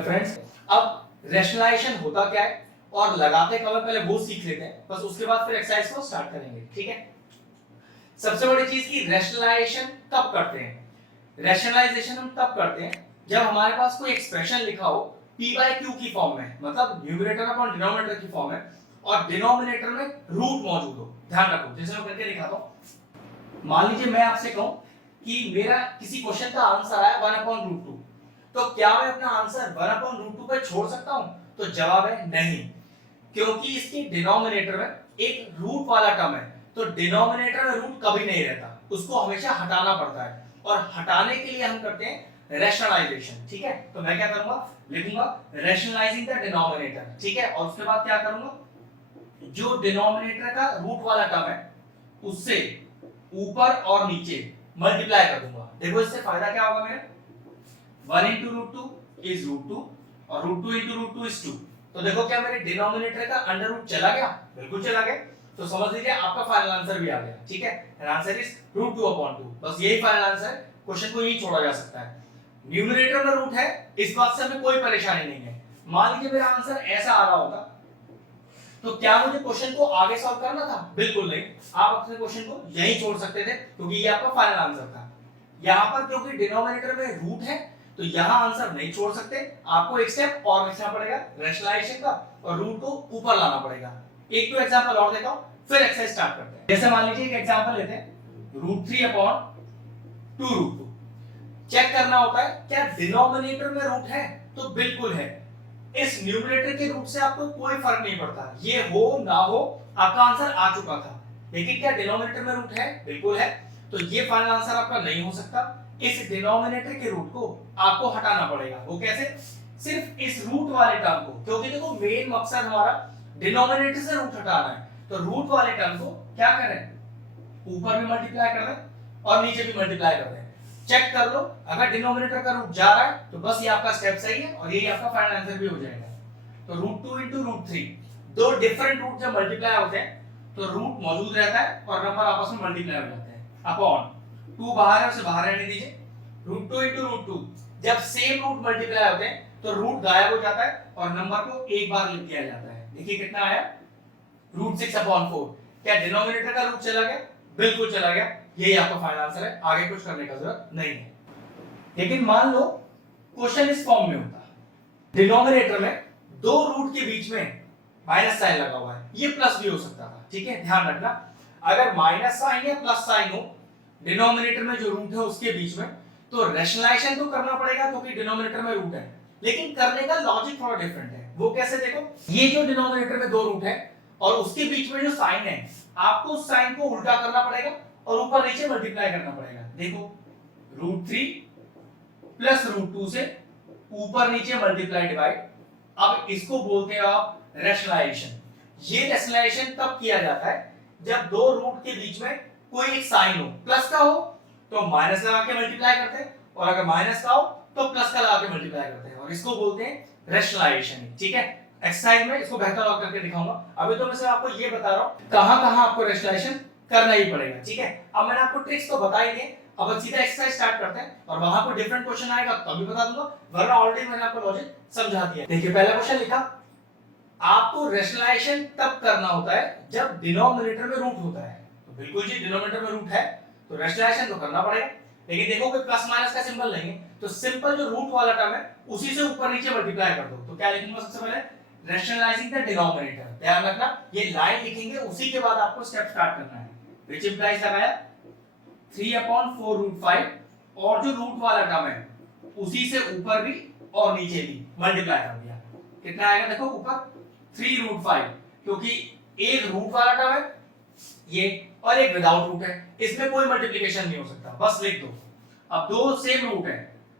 Hello friends, अब rationalisation होता क्या है और लगाते कब है पहले वो सीख लेते हैं, बस उसके बाद फिर एक्सरसाइज को स्टार्ट करेंगे। ठीक है, सबसे बड़ी चीज की रैशनलाइजेशन कब करते हैं। रैशनलाइजेशन हम तब करते हैं जब हमारे पास कोई एक्सप्रेशन लिखा हो p बाय q की फॉर्म में, मतलब न्यूमरेटर अपॉन डिनोमिनेटर की फॉर्म में, और डिनोमिनेटर में रूट मौजूद हो। ध्यान रखो, जैसे मैं करके दिखाता हूं। मान लीजिए मैं आपसे कहूं कि मेरा किसी क्वेश्चन का आंसर आया 1/√2, तो क्या मैं अपना आंसर 1/√2 पे छोड़ सकता हूं? तो जवाब है नहीं, क्योंकि इसके डिनोमिनेटर में एक रूट वाला टर्म है, तो डिनोमिनेटर में रूट कभी नहीं रहता, उसको हमेशा हटाना पड़ता है, और हटाने के लिए हम करते हैं रैशनलाइजेशन। ठीक है, तो मैं क्या करूंगा, लिखूंगा रैशनलाइजिंग द डिनोमिनेटर। ठीक है, और उसके बाद क्या करूंगा, जो डिनोमिनेटर का रूट वाला टर्म है उससे ऊपर और नीचे मल्टीप्लाई कर दूंगा। देखो इससे फायदा क्या होगा मेरा, 1 into √2 is √2 और √2 into √2 is 2। तो देखो क्या मेरे डिनोमिनेटर का अंडर रूट चला गया, बिल्कुल चला गया। तो समझ लीजिए आपका फाइनल आंसर भी आ गया। ठीक है, आंसर इज √2/2। बस यही फाइनल आंसर, क्वेश्चन को यही छोड़ा जा सकता है। न्यूमरेटर में रूट है, इस बात से हमें कोई परेशानी नहीं है। मान लीजिए मेरा आंसर ऐसा आ रहा होता, तो क्या मुझे क्वेश्चन को आगे सॉल्व करना था? बिल्कुल नहीं, आप अपने क्वेश्चन को यहीं छोड़ सकते थे, क्योंकि ये आपका फाइनल आंसर था। यहां पर क्योंकि डिनोमिनेटर में रूट है, तो यहां आंसर नहीं छोड़ सकते, आपको एक स्टेप और लिखना पड़ेगा रैशनलाइजेशन का, और रूट को ऊपर लाना पड़ेगा। एक तो एग्जांपल और देता हूं, फिर एक्सरसाइज स्टार्ट करते हैं। जैसे मान लीजिए एक एग्जांपल लेते हैं, √3/2√2। चेक करना होता है क्या डिनोमिनेटर में रूट है, तो बिल्कुल है। इस न्यूमरेटर के रूट से आपको कोई फर्क नहीं पड़ता, ये हो ना हो आपका आंसर आ चुका था। लेकिन क्या डिनोमिनेटर में रूट है? बिल्कुल है, तो ये फाइनल आंसर आपका नहीं हो सकता। इस डिनोमिनेटर के रूट को आपको हटाना पड़ेगा। वो कैसे? सिर्फ इस रूट वाले टर्म को, क्योंकि देखो मेन मकसद हमारा डिनोमिनेटर से रूट हटाना है, तो रूट वाले टर्म को क्या करें, ऊपर भी मल्टीप्लाई कर दें और नीचे भी मल्टीप्लाई कर दें। चेक कर लो, अगर डिनोमिनेटर का रूट जा रहा है तो बस ये आपका स्टेप सही है, और यही आपका फाइनल आंसर भी हो जाएगा। तो √2 into √3, दो डिफरेंट रूट जब मल्टीप्लाई होते हैं तो रूट मौजूद रहता है और नंबर आपस में मल्टीप्लाई हो जाते हैं। अपॉन 2 बाहर है, उसे बाहर रहने दीजिए। √2 into √2, जब सेम रूट मल्टीप्लाई होते हैं तो रूट गायब हो जाता है और नंबर को एक बार लिख दिया जाता है। देखिए कितना आया, √6/4। क्या डिनोमिनेटर का रूट चला गया? बिल्कुल चला गया, यही आपका फाइनल आंसर है, आगे कुछ करने का जरूरत नहीं है। लेकिन मान लो क्वेश्चन इस फॉर्म में होता, डिनोमिनेटर में दो रूट के बीच में माइनस साइन लगा हुआ है, ये प्लस भी हो सकता था। ठीक है, ध्यान रखना, अगर माइनस साइन या प्लस साइन हो डिनोमिनेटर में जो रूट है उसके बीच में, तो रैशनलाइजेशन तो करना पड़ेगा क्योंकि डिनोमिनेटर में रूट है, लेकिन करने का लॉजिक थोड़ा डिफरेंट है। वो कैसे? देखो, ये जो डिनोमिनेटर में दो रूट है और उसके बीच में जो साइन है, आपको उस साइन को उल्टा करना पड़ेगा और ऊपर नीचे मल्टीप्लाई करना पड़ेगा। देखो, √3 प्लस √2 से ऊपर नीचे मल्टीप्लाई डिवाइड, अब इसको बोलते हैं आप रैशनलाइजेशन। ये रैशनलाइजेशन तब किया जाता है जब दो रूट के बीच में कोई एक साइन हो, प्लस का हो तो माइनस लगा के मल्टीप्लाई करते हैं, और अगर माइनस का हो तो प्लस का लगा के मल्टीप्लाई करते हैं, और इसको बोलते हैं रैशनलाइजेशन। ठीक है, एक्सरसाइज में इसको बेहतर और करके दिखाऊंगा। अभी तो मैं सिर्फ आपको ये बता रहा हूं कहां-कहां आपको रैशनलाइजेशन करना ही पड़ेगा। ठीक है, अब मैंने आपको ट्रिक्स तो बता ही दिए, अब सीधा एक्सरसाइज स्टार्ट करते हैं, और वहां पर डिफरेंट क्वेश्चन आएगा तभी बता दूंगा, वरना ऑलरेडी मैंने आपको लॉजिक समझा दिया। देखिए पहला क्वेश्चन लिखा, आपको रैशनलाइजेशन तब करना होता है जब डिनोमिनेटर में रूट होता है। तो बिल्कुल जी, डिनोमिनेटर में रूट है तो रैशनलाइजेशन तो करना पड़ेगा, लेकिन देखो कोई प्लस माइनस का सिंबल नहीं है, तो सिंपल जो रूट वाला टर्म है उसी से ऊपर नीचे मल्टीप्लाई कर दो। तो क्या लिखूंगा सबसे पहले, रैशनलाइजिंग द डिनोमिनेटर। ध्यान रखना, ये लाइन लिखेंगे उसी के बाद आपको स्टेप स्टार्ट करना है। व्हिच इंप्लाइज लगाया 3/4√5, और जो रूट वाला टर्म है उसी से ऊपर भी और नीचे भी मल्टीप्लाई कर दिया। कितना आएगा? देखो ऊपर 3√5, क्योंकि एक रूट वाला टर्म है ये और एक विदाउट रूट है, इसमें कोई मल्टीप्लिकेशन नहीं हो सकता, बस लिख दो। अब दो सेम रूट है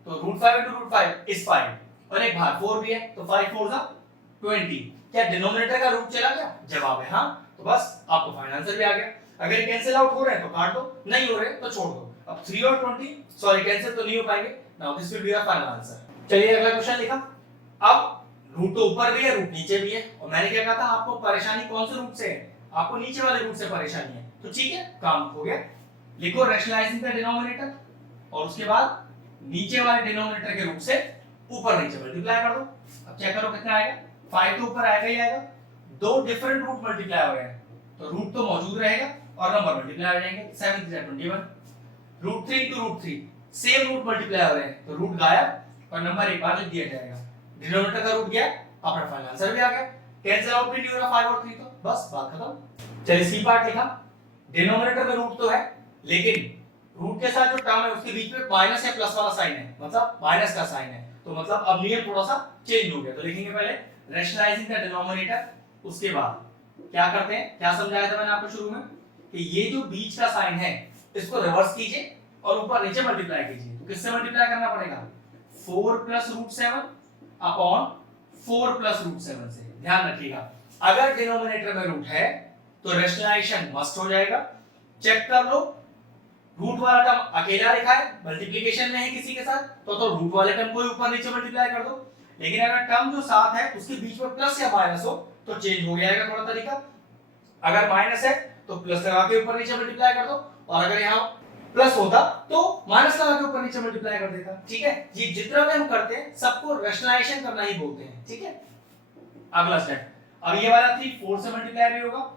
तो √5 into √5 इज 5, और एक बाहर 4 भी है, तो 5 4 20। क्या डिनोमिनेटर का रूट चला गया? जवाब है हाँ, तो बस आपको फाइनल आंसर भी आ गया। अगर कैंसिल आउट हो रहे हैं तो काट दो, नहीं हो रहे तो छोड़ दो। अब 3 और 20 सॉरी कैंसिल तो नहीं हो पाएंगे। Now this will be our final answer. चलिए अगला क्वेश्चन लिखा, अब रूट तो ऊपर भी है रूट नीचे भी है, और मैंने क्या कहा था आपको परेशानी कौन से रूट से है, आपको नीचे वाले रूट से परेशानी है, तो ठीक है काम हो गया। लिखो रैशनलाइजिंग द डिनोमिनेटर, और उसके बाद नीचे वाले डिनोमिनेटर के रूट से ऊपर नीचे मल्टीप्लाई कर दो। अब चेक करो कितना आएगा, 5 तो ऊपर आएगा ही आएगा, दो डिफरेंट रूट मल्टीप्लाई हो रहे हैं तो रूट तो मौजूद रहेगा और नंबर मल्टीप्लाई हो जाएंगे। 7 3 21, root 3 into root 3 same root multiply हो रहे हैं तो रूट गायब और नंबर एक बार लिख दिया जाएगा। डिनोमिनेटर का रूट गया, अपना फाइनल आंसर भी आ गया, कैंसिल आउट भी नहीं हो रहा 5 और 3, तो बस बात खत्म। चलिए सी पार्ट लिखा, डिनोमिनेटर में रूट तो है लेकिन रूट के साथ जो टर्म है उसके बीच में माइनस या प्लस वाला साइन है, मतलब माइनस का साइन है, तो मतलब अब नियम थोड़ा सा चेंज हो गया। तो लिखेंगे पहले रैशनलाइजिंग द डिनोमिनेटर, उसके बाद क्या करते हैं, क्या समझाया था मैंने आपको शुरू में कि ये जो बीच का साइन है इसको रिवर्स कीजिए और ऊपर नीचे मल्टीप्लाई कीजिए। तो किससे मल्टीप्लाई करना पड़ेगा, 4 + √7 अपॉन 4 + √7 से। ध्यान रखिएगा अगर डिनोमिनेटर में रूट है तो रैशनलाइजेशन मस्ट हो जाएगा। चेक कर लो, रूट वाला टर्म अकेला लिखा है, मल्टीप्लिकेशन में है किसी के साथ तो रूट वाले टर्म को ऊपर नीचे मल्टीप्लाई कर दो। लेकिन अगर टर्म जो साथ है उसके बीच में प्लस या माइनस हो तो चेंज हो जाएगा थोड़ा तरीका। अगर माइनस है तो प्लस लगा के ऊपर नीचे मल्टीप्लाई कर दो, और अगर यहाँ प्लस होता तो माइनस लगा के ऊपर नीचे मल्टीप्लाई कर देता। ठीक है, ये जितना भी हम करते हैं सबको रैशनलाइजेशन करना ही बोलते हैं। ठीक है, अगला स्टेप, अब ये वाला 3 4 से मल्टीप्लाई भी होगा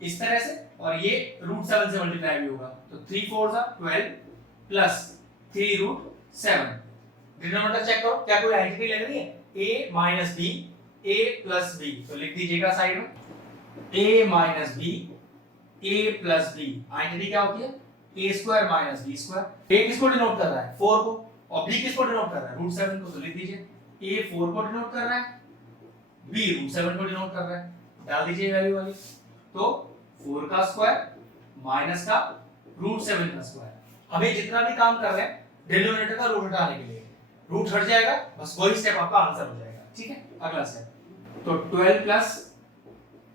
इस तरह से, और ये √7 से मल्टीप्लाई भी होगा, तो 3 4 12 प्लस 3 √7। डिनोमिनेटर चेक करो, क्या कोई आइडेंटिटी लग रही है, a minus b a plus b, तो लिख दीजिएगा साइड में a minus b a plus b। Identity क्या होती है, a square minus b square. a किसको डिनोट कर रहा है, 4 को, और b किसको डिनोट कर रहा है, √7 को, तो लिख दीजिए a 4 को डिनोट कर रहा है, b √7 को डिनोट कर रहा है। डाल दीजिए वैल्यू वाली, तो 4 का स्क्वायर माइनस का √7 का स्क्वायर। हमें जितना भी काम कर रहे हैं डिनोमिनेटर का रूट हटाने के लिए, रूट हट जाएगा, बस वही स्टेप आपका आंसर हो जाएगा। ठीक है, अगला स्टेप, तो 12 plus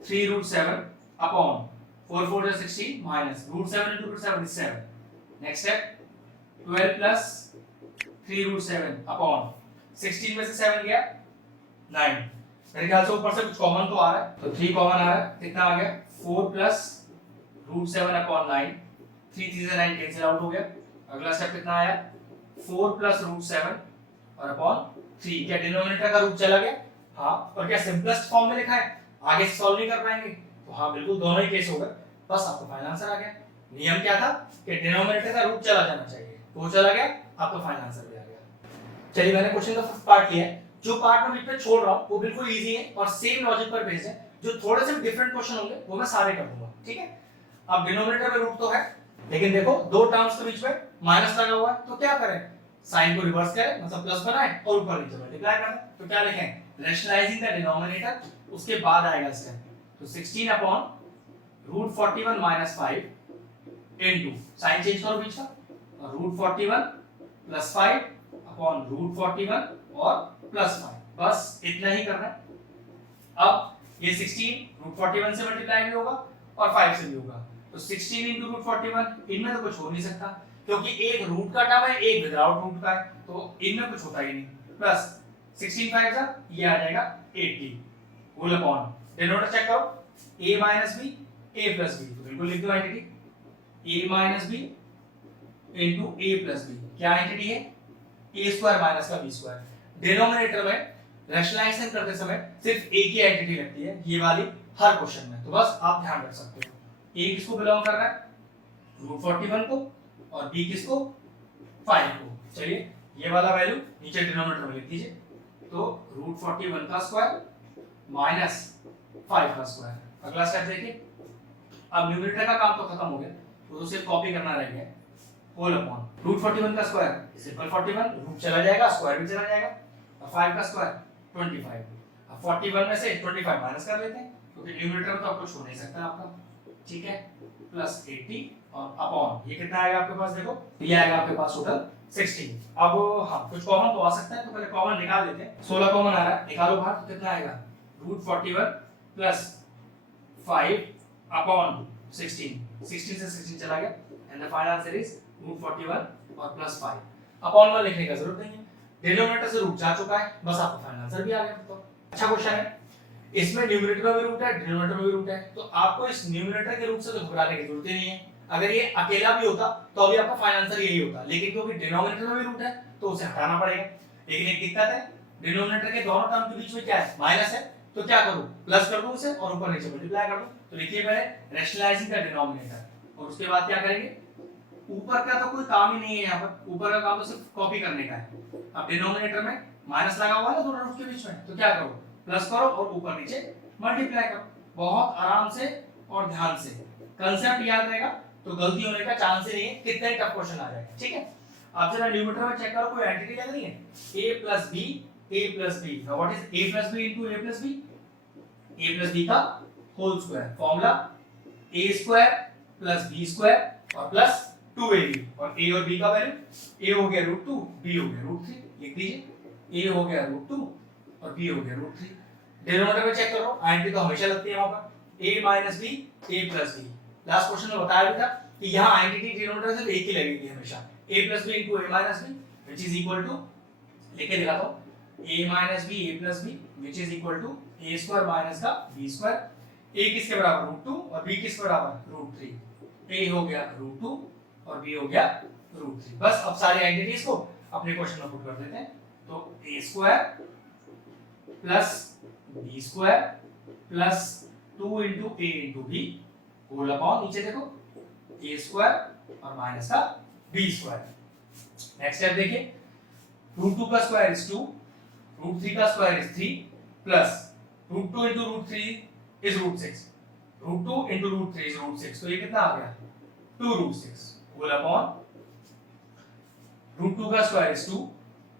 3 √7 upon 4 4 16 minus √7 into √7 is 7। Next step, 12 plus 3 √7 upon 16 में से 7 गया 9। मेरे ख्याल से ऊपर से कुछ कॉमन तो आ रहा है, तो 3 कॉमन आ रहा है, कितना आ गया 4 प्लस √7 अपॉन 9, 3 3 से 9 कैंसिल आउट हो गया। अगला स्टेप कितना आया, 4 प्लस √7 और अपॉन 3। क्या डिनोमिनेटर का रूट चला गया, हाँ, और क्या सिंपलेस्ट फॉर्म में लिखा है, आगे से सॉल्व नहीं कर पाएंगे, तो हाँ बिल्कुल दोनों ही केस होगा, बस आपको फाइनल आंसर आ गया। नियम क्या था कि डिनोमिनेटर का रूट चला जाना चाहिए, वो चला गया, आपका फाइनल आंसर भी आ गया। चलिए मैंने क्वेश्चन का फर्स्ट पार्ट लिया है, जो पार्ट मैं बीच में छोड़ रहा हूं वो बिल्कुल इजी है और सेम लॉजिक पर बेस्ड है, जो थोड़े से डिफरेंट क्वेश्चन होंगे वो मैं सारे कर दूंगा। ठीक है, अब डिनोमिनेटर में रूट तो है लेकिन देखो दो टर्म्स के बीच में माइनस लगा हुआ है, तो क्या करें, साइन को रिवर्स करें, मतलब प्लस बनाएं और ऊपर नीचे मल्टीप्लाई करें। तो क्या लिखें, रैशनलाइजिंग द डिनोमिनेटर, उसके बाद आएगा स्टेप, तो 16 upon √41 minus 5 into, sign change करो बीच का, और √41 प्लस 5 अपॉन √41 और प्लस 5, बस इतना ही करना है। अब ये 16 √41 से मल्टीप्लाई भी होगा और 5 से भी होगा, तो 16 into √41, इनमें तो कुछ हो नहीं सकता क्योंकि एक रूट का टर्म है एक विदाउट रूट का है, तो इनमें कुछ होता ही नहीं, प्लस 16 5 जा, ये आ जाएगा 80 होल अपॉन, डिनोमिनेटर चेक करो, a minus b a plus b, तो बिल्कुल लिख दो identity, a minus b into a plus b, क्या आइडेंटिटी है, a स्क्वायर माइनस का b स्क्वायर। डिनोमिनेटर में रैशनलाइजेशन करते समय सिर्फ एक ही आइडेंटिटी लगती है, ये वाली हर क्वेश्चन में, तो बस आप ध्यान रख सकते हो। a किसको बिलोंग कर रहा है, √41 को, और b किसको, 5 को। चलिए ये वाला वैल्यू नीचे डिनोमिनेटर में लिख दीजिए, तो √41 का स्क्वायर माइनस 5 का स्क्वायर। अगला स्टेप देखिए, अब न्यूमरेटर का काम तो खत्म हो गया, तो सिर्फ कॉपी करना रह गया, होल अपॉन √41 का स्क्वायर सिंपल 41, रूट चला जाएगा स्क्वायर भी चला जाएगा, और 5 का स्क्वायर 25। अब 41 में से 25 माइनस कर लेते हैं क्योंकि न्यूमरेटर में तो कुछ हो नहीं सकता आपका। ठीक है, प्लस 80 और अपॉन, ये कितना आएगा आपके पास, देखो ये आएगा आपके पास टोटल 16। अब हाँ कुछ कॉमन तो आ सकता है, तो पहले कॉमन निकाल देते हैं। 16 कॉमन आ रहा है, निकालो बाहर, तो कितना आएगा, √41 प्लस 5 अपॉन 16, 16 से 16 चला गया, and the final answer is √41 और प्लस 5। अपॉन में लिखने का जरूरत नहीं है, डिनोमिनेटर से रूट जा चुका है, बस आपका फाइनल आंसर भी आ गया। तो अच्छा क्वेश्चन है, इसमें न्यूमरेटर में भी रूट है डिनोमिनेटर में भी रूट है, तो आपको इस न्यूमरेटर के रूट से तो घबराने की जरूरत ही नहीं है। अगर ये अकेला भी होता तो अभी आपका फाइनल आंसर यही होता, लेकिन क्योंकि डिनोमिनेटर में भी रूट है तो उसे हटाना पड़ेगा। लेकिन एक दिक्कत है, डिनोमिनेटर के दोनों टर्म के बीच में क्या है, माइनस है, तो क्या करूं, प्लस कर दूं उसे और ऊपर नीचे मल्टीप्लाई कर दूं। तो लिखिए पहले रैशनलाइजिंग द डिनोमिनेटर और उसके बाद क्या करेंगे, ऊपर का तो कोई काम ही नहीं है, यहाँ पर ऊपर का काम तो सिर्फ कॉपी करने का है। अब डिनोमिनेटर में माइनस लगा हुआ है ना दोनों रूट के बीच में, तो क्या करो, प्लस करो और ऊपर नीचे मल्टीप्लाई करो। बहुत आराम से और ध्यान से, कंसेप्ट याद रहेगा तो गलती होने का चांस ही नहीं है, कितना ही टफ क्वेश्चन आ जाएगा। ठीक है, आप जरा न्यूमरेटर में चेक करो कोई एंटिटी लग रही है, a plus b, a plus b। now what is a plus b into a plus b, a plus b का whole square, formula a square plus b square और प्लस 2ab, और a और b का value a हो गया √2, b हो गया √3, लिख दीजिए a हो गया √2 और b हो गया √3। डिनोमिनेटर में चेक करो, एंटिटी तो हमेशा लगती है वहां पर, a minus b, a plus b। Last question में बताया भी था कि यहाँ एंटिटी डिनोमिनेटर सिर्फ एक ही लगेगी हमेशा, a plus b into a minus b which is equal to, लिखे दिखाता हूँ, a minus b a plus b which is equal to a square minus का b square। a किसके बराबर √2 और b किसके बराबर √3, a हो गया √2 और b हो गया √3। बस अब सारी एंटिटीज को अपने क्वेश्चन में पुट कर देते हैं। तो a square plus b square plus 2 into a into b whole upon, नीचे देखो a स्क्वायर और माइनस का b स्क्वायर। नेक्स्ट स्टेप देखिए, √2 का स्क्वायर इज 2, √3 का square is 3 plus √2 into √3 is √6, √2 into √3 is √6, तो ये कितना आ गया 2√6 होल अपॉन √2 का स्क्वायर इज 2,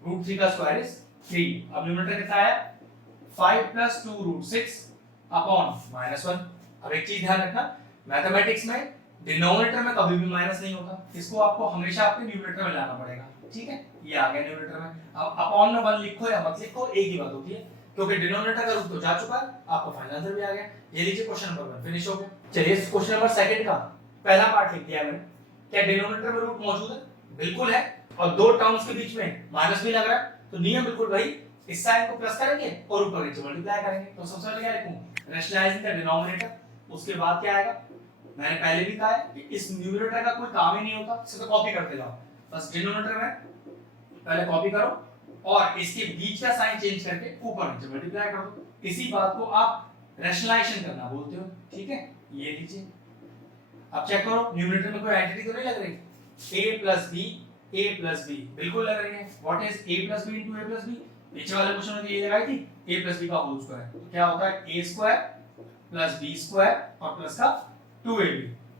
√3 का स्क्वायर इज 3। अब न्यूमरेटर कितना आया 5 plus 2√6 अपॉन -1। अब एक चीज ध्यान रखना, मैथमेटिक्स में डिनोमिनेटर में कभी भी माइनस नहीं होता, इसको आपको हमेशा आपके न्यूमरेटर में लाना पड़ेगा। ठीक है, ये आ गया न्यूमरेटर में। अब अपॉन में 1 लिखो या मत लिखो एक ही बात होती है, क्योंकि डिनोमिनेटर का रूट तो जा चुका है, आपका फाइनल आंसर भी आ गया। ये लीजिए क्वेश्चन नंबर 1 फिनिश हो गया। चलिए क्वेश्चन नंबर 2 का पहला पार्ट लिख दिया मैंने। क्या डिनोमिनेटर में रूट मौजूद है? बिल्कुल है, और दो टर्म्स के बीच में माइनस भी लग रहा है, तो नियम बिल्कुल वही, इस साइन को प्लस करेंगे और ऊपर नीचे मल्टीप्लाई करेंगे। तो सबसे पहले क्या लिखूं, रैशनलाइजिंग द डिनोमिनेटर। उसके बाद क्या आएगा, मैंने पहले भी कहा है कि इस न्यूमरेटर का कोई काम ही नहीं होता, सिर्फ कॉपी करते जाओ। बस डिनोमिनेटर में पहले कॉपी करो और इसके बीच का साइन चेंज करके ऊपर नीचे मल्टीप्लाई कर दो। इसी बात को आप रैशनलाइजेशन करना बोलते हो। ठीक है, ये लीजिए। अब चेक करो न्यूमरेटर में कोई एंटिटी तो नहीं लग रही, a plus b बिल्कुल लग रही है। What is a plus b into a plus b? पीछे वाले क्वेश्चन में ये लगाई थी a plus b का होल स्क्वायर, तो क्या होता है a square plus b square और प्लस का 2ab।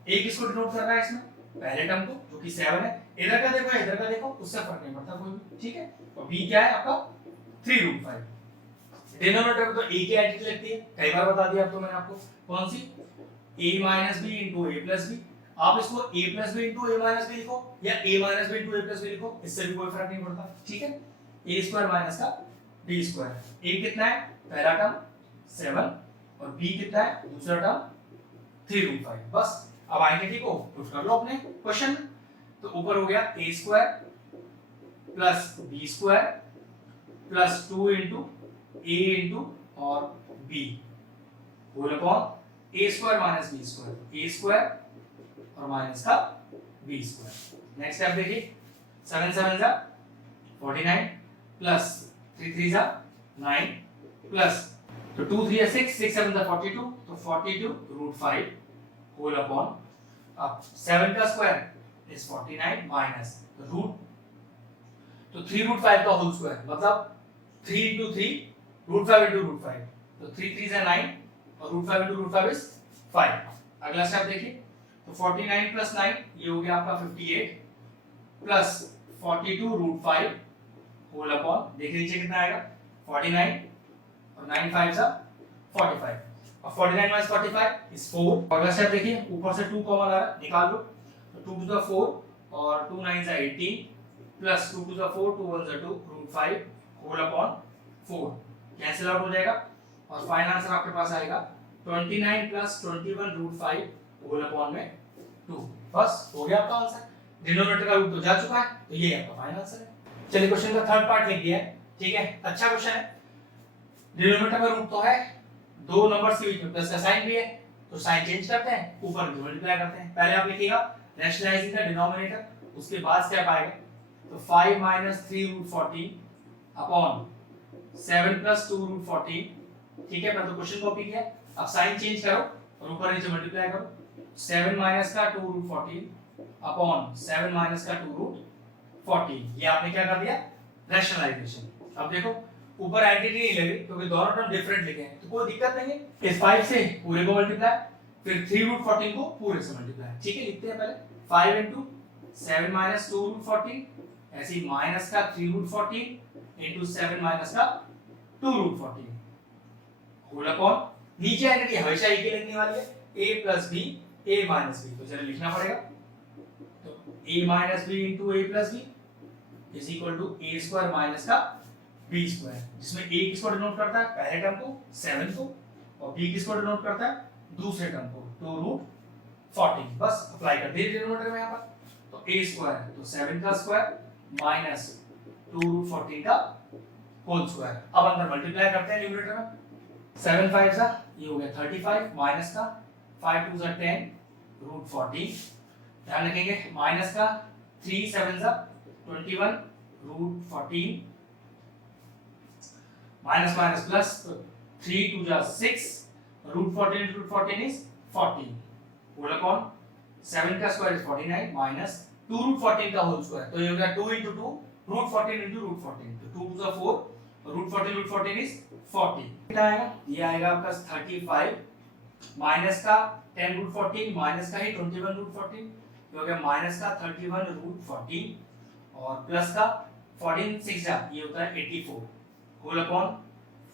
a किसको डिनोट कर रहा है इसमें, पहले टर्म को जो कि 7 है। इधर का देखो इधर का देखो, उससे फर्क नहीं पड़ता कोई भी। ठीक है, और b क्या है आपका 3√5। डिनोमिनेटर में तो a की एंटिटी लगती है, कई बार बता दिया अब तो मैंने आपको, कौन सी, a minus b into a plus b। आप इसको a plus b into a minus b लिखो या a minus b into a plus b लिखो, इससे भी कोई फर्क नहीं पड़ता। ठीक है, a स्क्वायर माइनस का b स्क्वायर। a कितना है, पहला टर्म 7 और b कितना है, दूसरा टर्म 3√5। बस अब आइडेंटिटी को पुट कर लो अपने क्वेश्चन में। तो ऊपर हो गया a square plus b square plus 2 into a into और b whole upon a square minus b square, a square और माइनस का b स्क्वायर। नेक्स्ट स्टेप देखिए, 7 7 जा 49 प्लस 3 3 जा 9 प्लस, तो 2 3 6 6 7 जा 42, तो 42√5 होल अपॉन, अब 7 का स्क्वायर इज 49 माइनस रूट, तो 3√5 का होल स्क्वायर मतलब 3 into 3 √5 into √5, तो 3 3 जा 9 और √5 into √5 इज 5। अगला स्टेप देखिए, तो 49 प्लस 9 ये हो गया आपका 58 प्लस 42√5 होल अपॉन, देखिए नीचे कितना आएगा 49 और 9 5 जा 45, और 49 माइनस 45 इज 4। अगला स्टेप देखिए, ऊपर से 2 कॉमन आ रहा है, निकाल लो, तो 2 to the 4 और 2 9 जा 18 प्लस 2 to the 4 2 1 जा 2 √5 होल अपॉन 4, कैंसिल आउट हो जाएगा और फाइनल आंसर आपके पास आएगा 29 प्लस 21√5 होल अपॉन में 2। बस हो गया आपका आंसर। डिनोमिनेटर का रूट तो जा चुका है, तो ये आपका फाइनल आंसर है। चलिए क्वेश्चन का थर्ड पार्ट लिख दिया है। ठीक है, अच्छा क्वेश्चन है। डिनोमिनेटर में रूट तो है, दो नंबर्स के बीच में प्लस का साइन भी है, तो साइन चेंज करते हैं, ऊपर नीचे मल्टीप्लाई करते हैं। पहले आप लिखिएगा रैशनलाइजिंग द डिनोमिनेटर, उसके बाद स्टेप आएगा, तो 5 - 3√14 अपॉन 7 प्लस 2 रूट 14, ठीक है। मैं तो क्वेश्चन कॉपी किया, अब साइन चेंज करो और ऊपर नीचे मल्टीप्लाई करो। 7 माइनस का 2 रूट 14 अपॉन 7 माइनस का 2 रूट 14, ये आपने क्या कर दिया, रैशनलाइजेशन। अब देखो ऊपर एंटिटी नहीं लगी क्योंकि दोनों टर्म डिफरेंट लिखे हैं, तो कोई दिक्कत नहीं है। इस 5 से पूरे को मल्टीप्लाई, फिर 3 रूट 14 को पूरे से मल्टीप्लाई, ठीक है। लिखते हैं पहले 5 इंटू 7 माइनस 2 रूट 14, ऐसे ही माइनस का 3 रूट 14 इंटू 7 माइनस का 2 रूट 14 होल अपॉन, नीचे एंटिटी हमेशा एक ही लिखने वाली है, a plus b, a minus b, तो चलो लिखना पड़ेगा। तो a minus b into a plus b is equal to a square minus का b स्क्वायर, जिसमें a किसको डिनोट करता है, पहले टर्म को 7 को, और b किसको डिनोट करता है, दूसरे टर्म को 2 रूट 14। बस अप्लाई कर दिए डिनोमिनेटर में यहाँ पर, तो a स्क्वायर तो 7 का स्क्वायर माइनस 2 रूट 14 का होल स्क्वायर। अब अंदर मल्टीप्लाई करते हैं न्यूमरेटर में, 7 5 सा ये हो गया 35 माइनस का 5 2 सा 10 रूट 14, ध्यान रखेंगे माइनस का 3 7 सा 21 रूट 14, माइनस माइनस प्लस 3 2 जा 6 रूट 14 इज 40 होल अपॉन 7 का स्क्वायर इज 49 माइनस 2 रूट 14 का होल स्क्वायर, तो ये हो गया 2 into 2 रूट 14 into रूट 14, तो 2 2 जा 4 रूट 14 इज 40, क्या आएगा, ये आएगा आपका 35 माइनस का 10 रूट 14 माइनस का ही 21 रूट 14, ये हो गया माइनस का 31 रूट 14 और प्लस का 14 6 जा ये होता है 84 होल अपॉन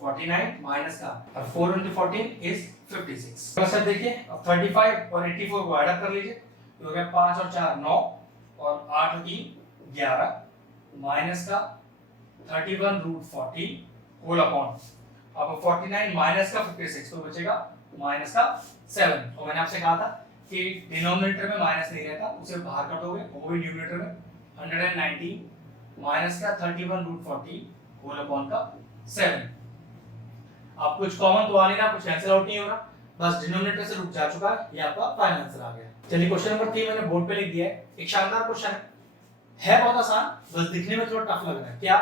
49 माइनस का, और 4 into 14 इज 56। बस अब देखिए, अब 35 और 84 को ऐड अप कर लीजिए, तो हो गया 5 और 4 9 और 8 और 3 11 माइनस का 31 रूट 14 होल अपॉन, अब 49 माइनस का 56 तो बचेगा माइनस का 7। तो मैंने आपसे कहा था कि डिनोमिनेटर में माइनस नहीं रहता, उसे बाहर कर दोगे, वो भी न्यूमरेटर में 190 माइनस का 31 रूट 40 होल अपॉन का 7। अब कुछ कॉमन तो आ नहीं रहा, कुछ कैंसिल आउट नहीं हो रहा, बस डिनोमिनेटर से रुक जा चुका है, ये आपका फाइनल आंसर आ गया। चलिए क्वेश्चन नंबर 3 मैंने बोर्ड पे लिख दिया है, एक शानदार क्वेश्चन है बहुत आसान, बस दिखने में थोड़ा टफ लग रहा है। क्या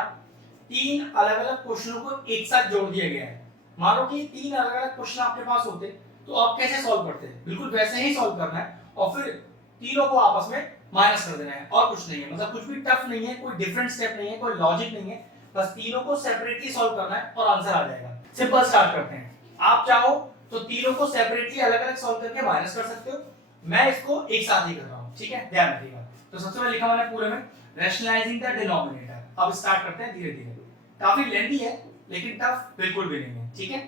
3 अलग-अलग क्वेश्चनों को एक साथ जोड़ दिया गया है। मानो कि 3 अलग-अलग क्वेश्चन आपके पास होते तो आप कैसे सॉल्व करते हैं, बिल्कुल वैसे ही सॉल्व करना है और फिर तीनों को आपस में माइनस कर देना है, और कुछ नहीं है। मतलब कुछ भी टफ नहीं है, कोई डिफरेंट स्टेप नहीं है, कोई लॉजिक नहीं है, बस तीनों को सेपरेटली सॉल्व करना है और आंसर आ जाएगा। सिंपल स्टार्ट करते हैं। आप चाहो तो तीनों को सेपरेटली अलग-अलग सॉल्व करके माइनस कर सकते हो, मैं इसको एक साथ ही कर रहा हूं, ठीक है, ध्यान रखिएगा। तो सबसे पहले लिखा मैंने पूरे में रैशनलाइजिंग द डिनोमिनेटर। अब स्टार्ट करते हैं धीरे-धीरे, काफी लेंथी है लेकिन टफ बिल्कुल भी नहीं है, ठीक है।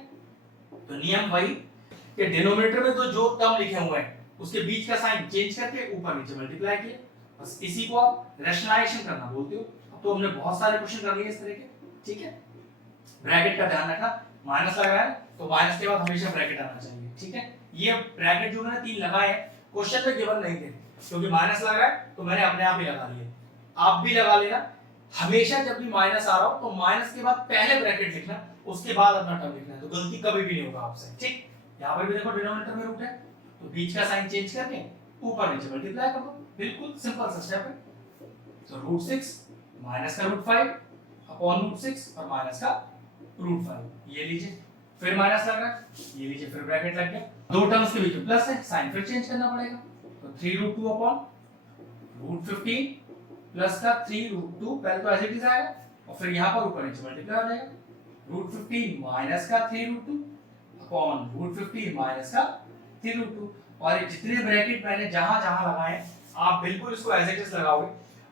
तो नियम वही कि डिनोमिनेटर में तो जो टर्म लिखे हुए हैं उसके बीच का साइन चेंज करके ऊपर नीचे मल्टीप्लाई किए, बस इसी को आप रैशनलाइजेशन करना बोलते हो। अब तो हमने बहुत सारे क्वेश्चन कर लिए इस तरह के, ठीक है। ब्रैकेट का ध्यान रखना, माइनस लग रहा है तो माइनस के बाद हमेशा ब्रैकेट आना चाहिए, ठीक है। ये ब्रैकेट जो मैंने 3 लगाए हैं क्वेश्चन में गिवन नहीं थे, क्योंकि माइनस लग रहा है तो मैंने अपने आप ही लगा लिए, आप भी लगा लेना। हमेशा जब भी माइनस आ रहा हो तो माइनस के बाद पहले ब्रैकेट लिखना, उसके बाद अपना टर्म लिखना, तो गलती कभी भी नहीं होगा आपसे, ठीक। यहाँ पर भी देखो डिनोमिनेटर में रूट है, तो बीच का साइन चेंज करके ऊपर नीचे मल्टीप्लाई कर दो, बिल्कुल सिंपल सा स्टेप है। तो रूट 6 माइनस का रूट 5 अपॉन रूट 6 और माइनस का रूट 5, ये लीजिए, फिर माइनस लग रहा है, ये लीजिए, फिर ब्रैकेट लग गया, दो टर्म्स के बीच में प्लस है, साइन फिर चेंज करना पड़ेगा। तो 3 रूट 2 अपॉन रूट 15 प्लस का 3 रूट 2, पहले तो एज इट इज आएगा और फिर यहाँ पर ऊपर नीचे मल्टीप्लाई हो जाएगा, रूट 15 माइनस का 3 रूट 2 अपॉन रूट 15 माइनस का 3 रूट 2। और ये जितने ब्रैकेट मैंने जहां-जहां लगाए आप बिल्कुल इसको एज इट इज लगाओगे,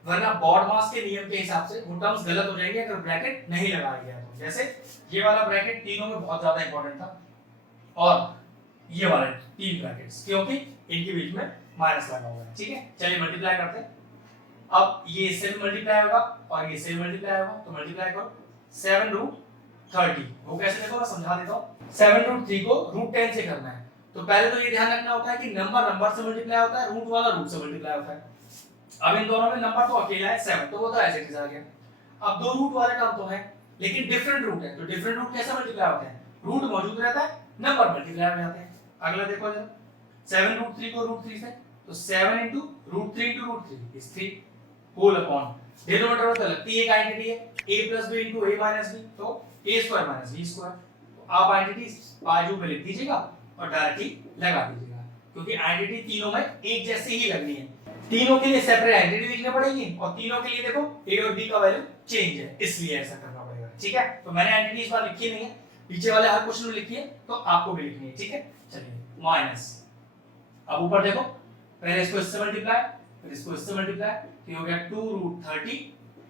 वरना बॉड मास के नियम के हिसाब से वो टर्म्स गलत हो जाएंगे अगर ब्रैकेट नहीं लगाया गया तो। जैसे ये वाला ब्रैकेट तीनों में बहुत ज्यादा इंपॉर्टेंट था, और ये वाले 3 ब्रैकेट्स, क्योंकि इनके बीच में माइनस लगा हुआ है, ठीक है। चलिए मल्टीप्लाई करते हैं। अब ये इससे भी मल्टीप्लाई होगा और ये इससे भी मल्टीप्लाई होगा, तो मल्टीप्लाई करो 7 रूट 30, वो कैसे देखो मैं समझा देता हूं। 7 रूट 3 को रूट 10 से करना है, तो पहले तो ये ध्यान रखना होता है कि नंबर से मल्टीप्लाई होता है, रूट वाला रूट से मल्टीप्लाई होता है। अब इन दोनों में नंबर तो अकेला है 7, तो वो तो ऐसे ही आ गया। अब दो रूट वाले टर्म तो है लेकिन डिफरेंट रूट है, तो डिफरेंट रूट कैसे मल्टीप्लाई होते हैं, रूट मौजूद रहता है, नंबर मल्टीप्लाई हो जाते हैं। अगला देखो जरा, 7 रूट 3 को रूट 3 से, तो 7 into root 3 into root 3 is 3 whole upon denominator में तो लगती है एक आइडेंटिटी है a plus B into A minus B, तो A square minus B square. तो आप आइडेंटिटी बाजू में लिख दीजिएगा और डायरेक्टली लगा दीजिएगा, क्योंकि आइडेंटिटी तीनों में एक जैसी ही लगनी है। तीनों के लिए सेपरेट आइडेंटिटी लिखनी पड़ेगी और तीनों के लिए देखो a और b का वैल्यू चेंज है, इसलिए ऐसा करना पड़ेगा। ठीक है, तो मैंने आइडेंटिटी इस बार लिखी नहीं है, पीछे वाले हर क्वेश्चन में लिखी है, तो आपको भी लिखनी है। ठीक है, चलिए माइनस, अब ऊपर देखो, पहले इसको इससे मल्टीप्लाई, फिर इसको इससे मल्टीप्लाई, तो ये हो गया 2 रूट 30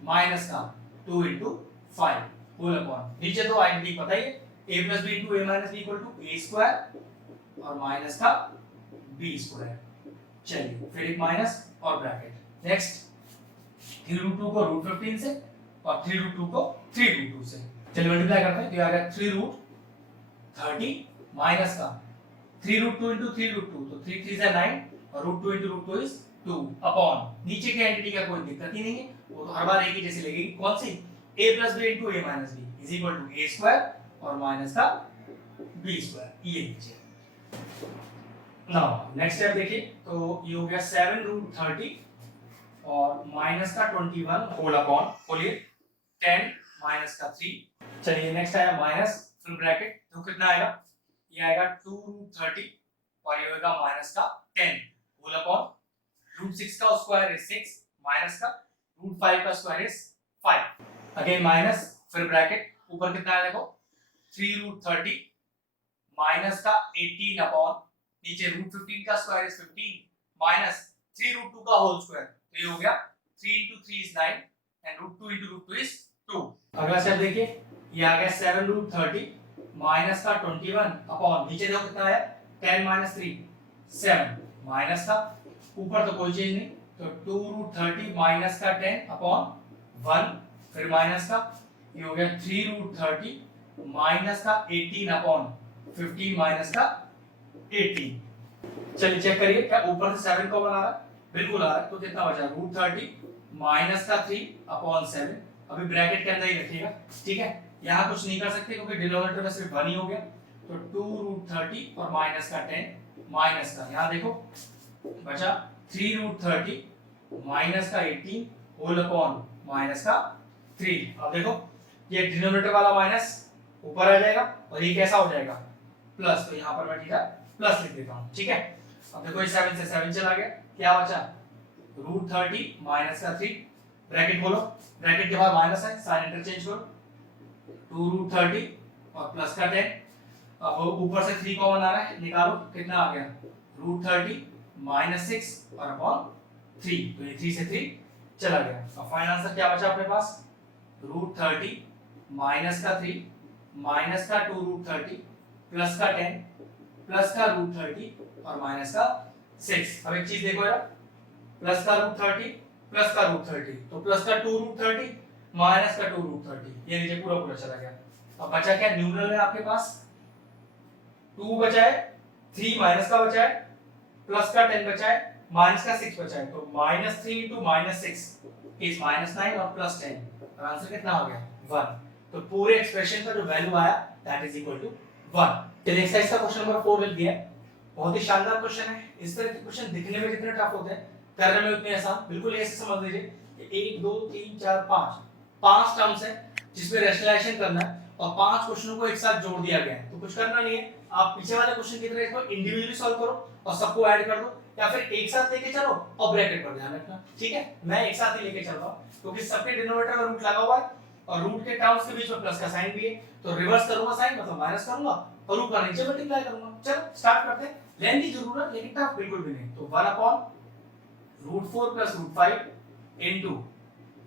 माइनस का 2 इंटू 5 होल अपॉन, नीचे तो आइडेंटिटी पता ही है, a plus B into A minus B equal to A square और माइनस का बी स्क्वायर। चलिए फिर एक माइनस और ब्रैकेट। नेक्स्ट 3 रूट 2 को रूट 15 से और 3 रूट 2 को 3 रूट 2 से, चलिए मल्टीप्लाई करते हैं, तो ये आ गया 3 रूट 30 माइनस का 3 रूट 2 इंटू 3 रूट 2, तो 3 3 is 9 और root 2 into root 2 is 2 upon, नीचे की एंटिटी का कोई दिक्कत ही नहीं है, वो तो हर बार एक ही जैसी लगेगी, कौन सी, a plus B into A minus B is equal to A square और माइनस का बी स्क्वायर, ये लीजिए। नाउ नेक्स्ट स्टेप देखिए, तो ये हो गया 7 रूट 30 और माइनस का 21 होल अपॉन, बोलिए 10 माइनस का 3। चलिए नेक्स्ट आया माइनस, फिर ब्रैकेट, तो कितना आएगा, ये आएगा 2 रूट 30 और ये होगा माइनस का 10 होल अपॉन रूट 6 का स्क्वायर इज 6 माइनस का रूट 5 का स्क्वायर इज 5, अगेन माइनस, फिर ब्रैकेट, ऊपर कितना है देखो 3 रूट 30 माइनस का 18 अपॉन, नीचे रूट 15 का स्क्वायर इज 15 माइनस 3 रूट 2 का होल स्क्वायर, तो ये हो गया 3 into 3 is 9 and root 2 into root 2 is 2। अगला स्टेप देखिए, ये आ गया 7 रूट 30 माइनस का 21 अपॉन, नीचे देखो कितना है 10 माइनस 3 7 माइनस का, ऊपर तो कोई चीज नहीं, तो 2 रूट 30 माइनस का 10 अपॉन 1, फिर माइनस का, ये हो गया 3 रूट 30 माइनस का 18 अपॉन 15 माइनस का 18। चलिए चेक करिए, क्या ऊपर से 7 कॉमन आ रहा है, बिल्कुल आ रहा है, तो कितना बचा रूट 30 माइनस का 3 अपॉन 7, अभी ब्रैकेट के अंदर ही रखिएगा। ठीक है, यहाँ कुछ नहीं कर सकते क्योंकि डिनोमिनेटर में सिर्फ 1 ही हो गया, तो 2 रूट 30 और माइनस का 10 माइनस का, यहाँ देखो बचा 3 रूट 30 माइनस का 18 होल अपॉन माइनस का 3। अब देखो ये डिनोमिनेटर वाला माइनस ऊपर आ जाएगा और ये कैसा हो जाएगा प्लस, तो यहाँ पर मैं ठीक है प्लस लिख देता हूँ। ठीक है, अब देखो ये 7 से 7 चला गया, क्या बचा रूट 30 माइनस का 3, ब्रैकेट खोलो, ब्रैकेट के बाद माइनस है, साइन इंटरचेंज करो, 2 रूट 30 और प्लस का 10, अब ऊपर से 3 कॉमन आ रहा है, निकालो कितना आ गया रूट 30 माइनस 6 और अपॉन 3, तो ये 3 से 3 चला गया। अब फाइनल आंसर क्या बचा अपने पास, रूट 30 माइनस का 3 माइनस का 2 रूट 30 प्लस का 10 प्लस का रूट 30 और माइनस का 6। अब एक चीज देखो यार, प्लस का रूट 30 प्लस का रूट 30, तो प्लस का 2 रूट 30 माइनस का 2 रूट 30, ये नीचे पूरा पूरा चला गया। अब बचा क्या न्यूमरल में आपके पास 2 बचा है, 3 माइनस का बचा है, प्लस का 10 बचा है, माइनस का 6 बचा है, तो -3 into -6 इज -9 और प्लस 10, और आंसर कितना आ गया 1। तो पूरे एक्सप्रेशन का जो वैल्यू आया दैट इज इक्वल टू 1। चलिए एक्सरसाइज का क्वेश्चन नंबर 4 लिख दिया है, बहुत ही शानदार क्वेश्चन है। इस तरह के क्वेश्चन दिखने में जितने टफ होते हैं करने में उतने आसान, बिल्कुल ऐसे समझ लीजिए कि 1 2 3 4 5 टर्म्स है जिसमें रैशनलाइजेशन करना है और 5 क्वेश्चनों को एक साथ जोड़ दिया गया है, तो कुछ करना नहीं है, आप पीछे वाले क्वेश्चन की तरह इसको इंडिविजुअली सॉल्व करो और सबको ऐड कर दो, या फिर एक साथ लेके चलो और ब्रैकेट पर ध्यान रखना। ठीक है, मैं एक साथ ही लेके चल रहा हूं क्योंकि सबके डिनोमिनेटर में रूट लगा हुआ है और रूट के टर्म्स के बीच में प्लस का साइन भी है, तो रिवर्स करूंगा साइन, मतलब माइनस करूंगा और ऊपर नीचे मल्टीप्लाई करूंगा। चलो स्टार्ट करते हैं, लेंथी जरूर है लेकिन टफ बिल्कुल भी नहीं। तो 1 upon root 4 plus root 5 into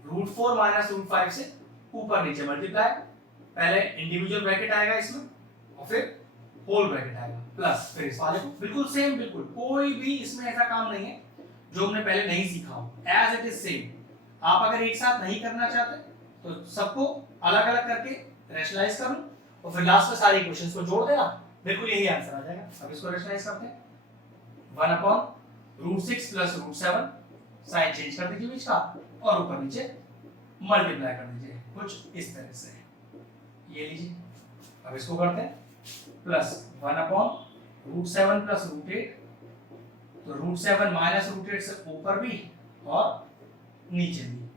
root 4 minus root 5 से ऊपर नीचे मल्टीप्लाई, पहले इंडिविजुअल ब्रैकेट आएगा इसमें और फिर होल ब्रैकेट आएगा प्लस, फिर इस वाले को बिल्कुल सेम, बिल्कुल कोई भी इसमें ऐसा काम नहीं है जो हमने पहले नहीं सीखा हो, एज इट इज सेम। आप अगर एक साथ नहीं करना चाहते तो सबको अलग अलग करके रैशनलाइज करो और फिर लास्ट में सारे इक्वेशंस को जोड़ देना, बिल्कुल यही आंसर आ जाएगा। अब इसको रैशनलाइज करते हैं, 1 upon root 6 plus root 7, sign change कर दीजिए बीच का और ऊपर नीचे मल्टीप्लाई कर दीजिए कुछ इस तरह से, ये लीजिए। अब इसको करते हैं plus 1 upon root 7 plus root 8, तो रूट 7 माइनस रूट 8 से ऊपर भी और नीचे भी,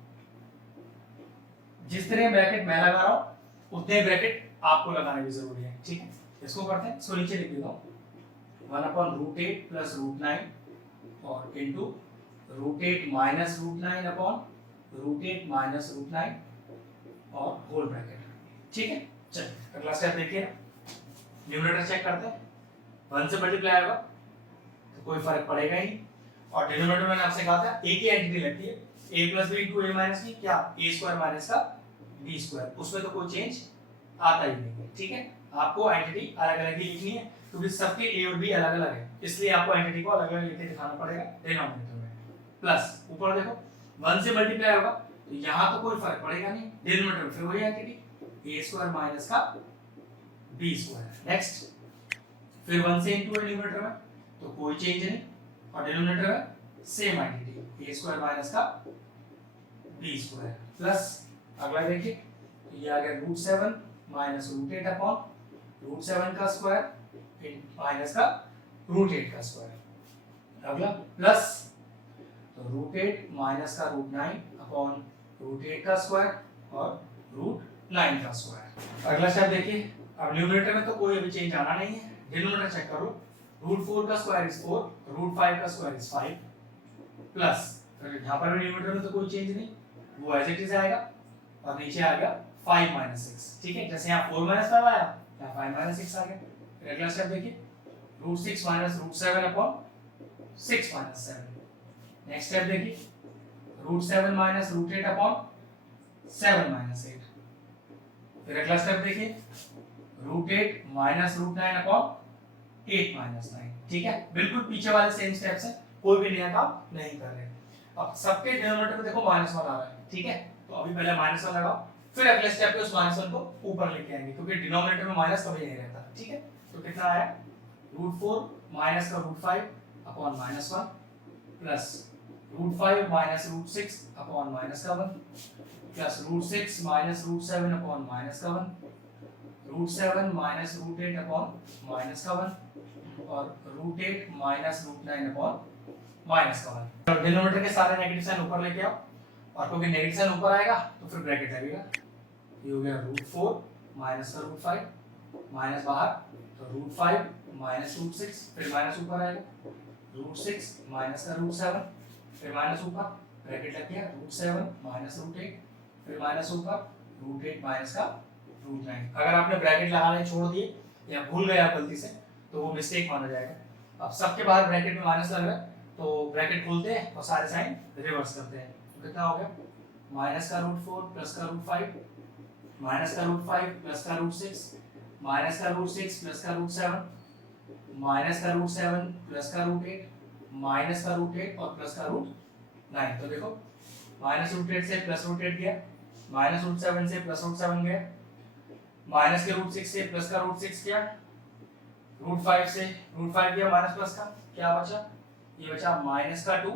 जिस तरह ब्रैकेट मैं लगा रहा हूँ उतने ब्रैकेट आपको लगाने की जरूरी है, ठीक है। इसको करते हैं, इसको नीचे लिख देता हूँ 1/√8 प्लस √9 और इंटू √8 माइनस √9 अपॉन √8 माइनस √9 और होल ब्रैकेट, ठीक है। चलिए अगला स्टेप देखिए, न्यूमरेटर चेक करते हैं। 1 से मल्टीप्लाई होगा तो कोई फर्क पड़ेगा ही नहीं, और डिनोमिनेटर मैंने आपसे कहा था एक ही एंटिटी लगती है, a plus B into a minus B, क्या a स्क्वायर माइनस का b स्क्वायर, उसमें तो कोई चेंज आता ही नहीं है, ठीक है। आपको एंटिटी अलग अलग ही लिखनी है क्योंकि सबके a और b अलग अलग है, इसलिए आपको एंटिटी को अलग अलग लिख के दिखाना पड़ेगा डिनोमिनेटर में। प्लस ऊपर देखो 1 से मल्टीप्लाई होगा तो यहाँ तो कोई फर्क पड़ेगा नहीं, डिनोमिनेटर में फिर वही एंटिटी a स्क्वायर माइनस का b स्क्वायर। नेक्स्ट फिर 1 से इंटू न्यूमरेटर में तो कोई चेंज नहीं, और डिनोमिनेटर में same entity a square minus का b स्क्वायर। प्लस अगला देखिए, ये आ गया √7 माइनस √8 अपॉन √7 का स्क्वायर माइनस का √8 का स्क्वायर। अगला प्लस तो √8 माइनस का √9 अपॉन √8 का स्क्वायर और √9 का स्क्वायर। अगला स्टेप देखिए, अब न्यूमरेटर में तो कोई अभी चेंज आना नहीं है, डिनोमिनेटर चेक करो, √4 का स्क्वायर इज 4, √5 का स्क्वायर इज 5 प्लस यहाँ पर भी न्यूमरेटर में तो कोई चेंज नहीं, वो एज इट इज आएगा, और नीचे आ गया 5 माइनस 6, ठीक है। जैसे यहाँ 4 माइनस 5 आया, यहाँ 5 माइनस 6 आ गया। फिर अगला स्टेप देखिए, √6 minus √7 upon 6 minus 7। Next step देखिए, √7 माइनस √8 अपॉन 7 माइनस 8। फिर अगला स्टेप देखिए, √8 माइनस √9 अपॉन 8 माइनस 9, ठीक है। बिल्कुल पीछे वाले सेम स्टेप्स हैं, कोई भी नया काम नहीं कर रहे। अब सबके डिनोमिनेटर में देखो -1 आ रहा है, ठीक है, तो अभी पहले -1 लगाओ, फिर अगले स्टेप पे उस -1 को ऊपर लेके आएंगे क्योंकि डिनोमिनेटर में माइनस कभी नहीं रहता, ठीक है। तो कितना आया, √4 माइनस का √5 upon -1 plus √5 minus √6 upon minus का 1 प्लस √6 माइनस √7 अपॉन माइनस का 1, √7 माइनस √8 अपॉन माइनस का 1 और √8 माइनस √9 अपॉन माइनस का 1। तो डिनोमिनेटर के सारे नेगेटिव साइन ऊपर लेके आओ, और क्योंकि नेगेटिव साइन ऊपर आएगा तो फिर ब्रैकेट लगेगा, ये हो गया √4 माइनस का √5 माइनस बाहर तो √5 माइनस √6, फिर माइनस ऊपर आएगा, √6 माइनस का √7 फिर माइनस ऊपर, ब्रैकेट लग गया, √7 माइनस √8 फिर माइनस ऊपर, √8 माइनस का √9। अगर आपने ब्रैकेट लगाने छोड़ दिए या भूल गए आप गलती से तो वो मिस्टेक माना जाएगा। अब सबके बाहर ब्रैकेट में माइनस लग रहा है तो ब्रैकेट खोलते हैं और सारे साइन रिवर्स करते हैं, तो कितना हो गया, माइनस का √4 प्लस का √5 माइनस का √5 प्लस का √6 माइनस का √6 प्लस का √7 माइनस का √7 प्लस का √8 माइनस का √8 और प्लस का √9। तो देखो माइनस √8 से प्लस √8 गया, माइनस √7 से प्लस √7 गया, माइनस के √6 से प्लस का √6 गया, √5 से √5 गया माइनस प्लस का, क्या बचा, ये बचा माइनस का 2